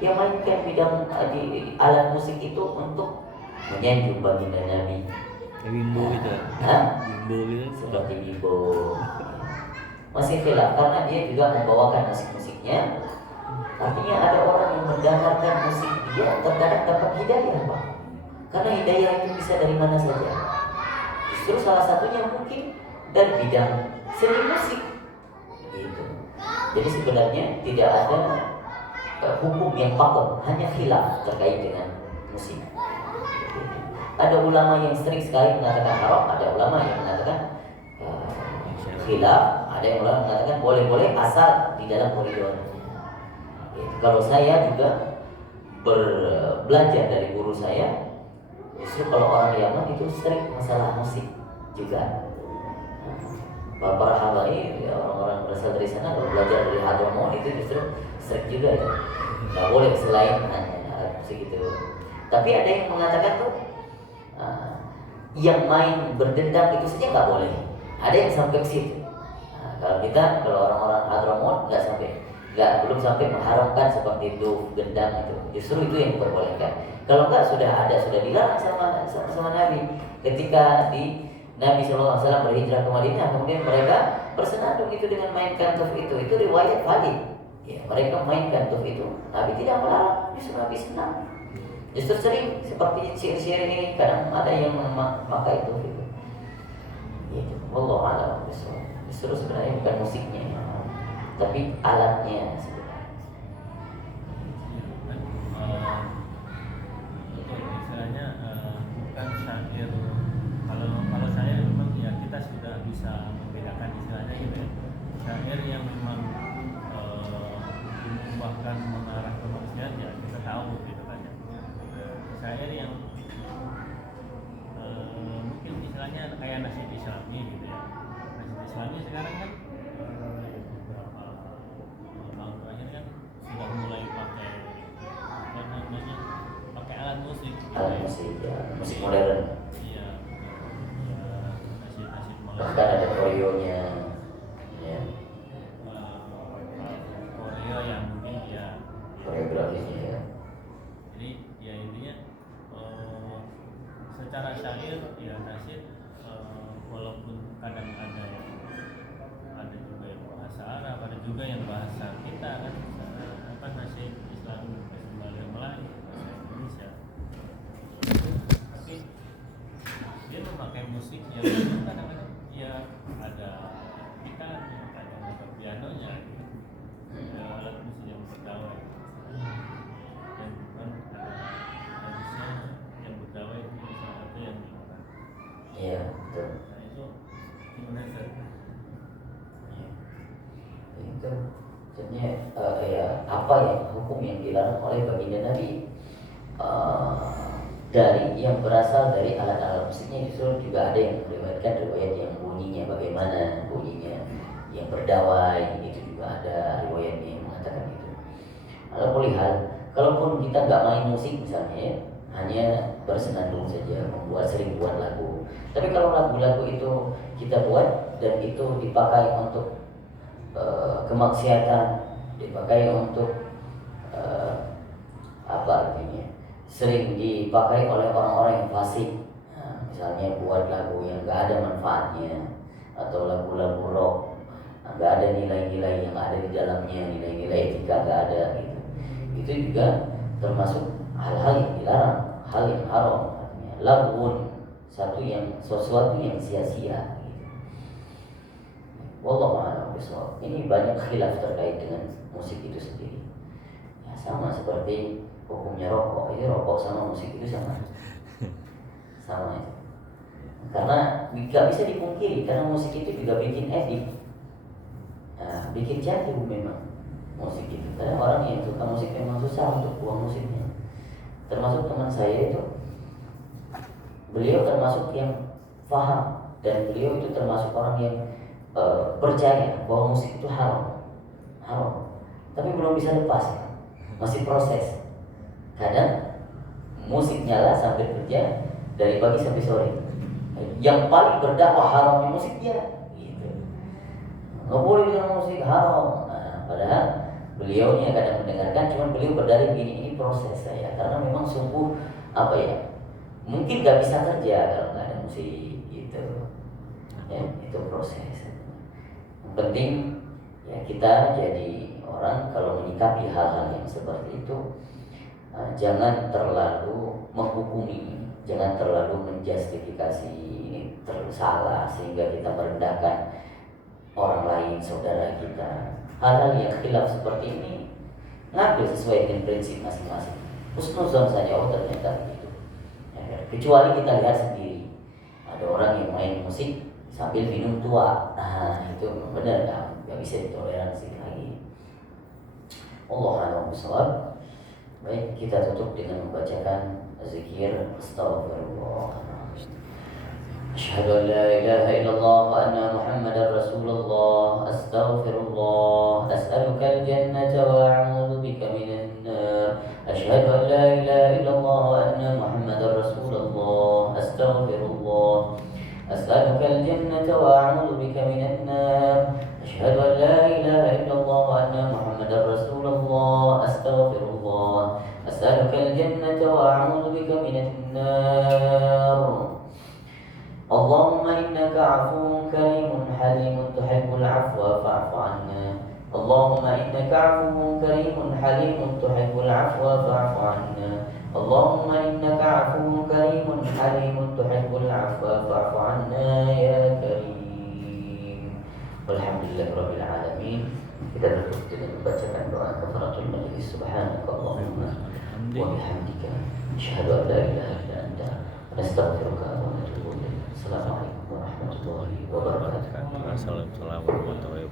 ya mainkan bidang di alat musik itu untuk menyanjung baginda Nabi. Bimbo gitu. Bimbo gitu. Seperti bimbo. Masih khilaf karena dia juga membawakan musik-musiknya. Artinya ada orang yang mendengarkan musik dia terkadang dapat hidayah, Pak. Karena hidayah itu bisa dari mana saja. Justru salah satunya mungkin dari bidang seni musik. Gitu. Jadi sebenarnya tidak ada hukum yang pakem, hanya khilaf terkait dengan musik. Ada ulama yang sering sekali mengatakan haram, ada ulama yang mengatakan khilaf, ada yang ulama mengatakan boleh-boleh asal di dalam koridornya. Kalau saya juga belajar dari guru saya, justru kalau orang Yaman itu strict masalah musik juga. Para habaib, ya, orang-orang berasal dari sana kalau belajar dari Hadramaut itu justru strict juga ya. Nggak boleh selain hanya alat musik itu. Tapi ada yang mengatakan tuh yang main berdendam itu saja nggak boleh. Ada yang sampai ke situ. Kalau orang-orang Hadramaut belum sampai mengharamkan seperti itu gendang itu. Justru itu yang diperbolehkan. Kalau enggak sudah dilarang sama Nabi ketika Nabi SAW berhijrah ke Madinah, kemudian mereka bersenandung itu dengan main kantuf itu riwayat valid. Ya, mereka mainkan tuf itu. Nabi tidak melarang, justru Nabi senang. Justru sering seperti syair-syair ini kadang ada yang memakai tuf itu. Gitu. Wallahu a'lam bishawab. Justru sebenarnya bukan musiknya, tapi alatnya sebenarnya. Betul, istilahnya bukan syair. Kalau syair memang ya kita sudah bisa membedakan istilahnya gitu ya. Syair yang memang bahkan mengarah ke maksiat ya kita tahu gitu kan ya. Syair yang mungkin istilahnya kayak nasyid islami gitu ya. Nasyid islami sekarang kan beberapa tahun terakhir kan sudah mulai pakai apa namanya, pakai alat musik gitu Alat ya. musik ya, musik modern. Iya, ya, nasyid Bahkan ada koreonya. Ya, Korea yang mungkin ya koreografinya ya. jadi ya intinya secara syair ya nasyid walaupun kadang ada juga yang bahasa Arab, ada juga yang bahasa kita kan, apa nasyid Islam bahasa Melayu, bahasa Indonesia, tapi dia memakai musik yang kadang-kadang ya ada gitarnya, kadang ada pianonya, ada alat musik yang berdawai, dan bukan ada hadisnya yang berdawai itu salah satu yang dilarang. Iya, betul. Nah itu gimana Ustaz? Ya. Itu sebenarnya ya apa ya hukum yang dilarang oleh baginda Nabi dari yang berasal dari alat-alat musiknya, justru juga ada yang meriwayatkan riwayat yang bunyinya bagaimana, bunyinya yang berdawai, itu juga ada riwayatnya yang mengatakan itu. Kalau lihat, kalaupun kita nggak main musik misalnya ya, hanya bersenandung saja, sering buat lagu. Tapi kalau lagu-lagu itu kita buat dan itu dipakai untuk kemaksiatan, dipakai untuk apa artinya, sering dipakai oleh orang-orang yang fasik. Nah, misalnya buat lagu yang nggak ada manfaatnya, atau lagu-lagu rock nggak ada nilai-nilai yang ada di dalamnya, nilai-nilai etika nggak ada gitu. Itu juga termasuk hal-hal yang dilarang, hal yang haram. Artinya lagun, sesuatu yang sia-sia gitu. Wallahu a'lam bishawab. Ini banyak khilaf terkait dengan musik itu sendiri. Ya, sama seperti hukumnya rokok. Ini rokok sama musik itu sama. Sama itu. Karena nggak bisa dipungkiri, karena musik itu juga bikin edik. Nah, bikin jatuh memang musik itu. Karena orang yang suka musik memang susah untuk buang musiknya. Termasuk teman saya itu, beliau termasuk yang paham, dan beliau itu termasuk orang yang percaya bahwa musik itu haram, tapi belum bisa lepas, masih proses. Kadang musik nyala sampai kerja dari pagi sampai sore. Yang paling berdakwah haramnya musik dia, gitu. Nggak boleh dengan musik haram. Nah, padahal beliau ini kadang mendengarkan, cuman beliau berdalih ini proses saya, karena memang sungguh apa ya, mungkin nggak bisa kerja kalau nggak ada musik gitu. Ya, itu proses. Yang penting ya kita jadi orang kalau menyikapi hal-hal yang seperti itu, jangan terlalu menghukumi, jangan terlalu menjustifikasi ini terlalu salah sehingga kita merendahkan orang lain, saudara kita. Hal-hal yang khilaf seperti ini ngambil sesuai dengan prinsip masing-masing. Husnuzon saja, oh ternyata begitu. Ya, kecuali kita lihat sendiri, ada orang yang main musik sambil minum tua, nah itu benar nggak bisa ditoleransi lagi. Allahu a'lam. Baik, kita tutup dengan membacakan zikir astaghfirullah. Asyhadu an la ilaha illallah wa anna Muhammadar Rasulullah. Astaghfirullah. As'aluka al-jannata wa a'udzu bika minan nar. Asyhadu an la ilaha illallah wa anna Muhammadar Rasulullah. Astaghfirullah. أسألك الجنة وأعوذ بك من النار أشهد أن لا إله إلا الله وأن محمدا رسول الله أستغفر الله أسألك الجنة وأعوذ بك من النار اللهم إنك عفو كريم حليم تحب العفو فاعف عنا اللهم إنك عفو كريم حليم تحب العفو فاعف عنا اللهم إنك عفو كريم حليم تحب العفو فاعف عنا يا كريم. Walhamdulillah Rabbil Alamin. Kita tutup dengan membacakan doa kafaratul majlis. Subhanakallahumma wa bihamdika asyhadu an la ilaha illa anta nastaghfiruka wa natubu ilaik. Assalamualaikum warahmatullahi wabarakatuh. Assalamualaikum warahmatullahi wabarakatuh.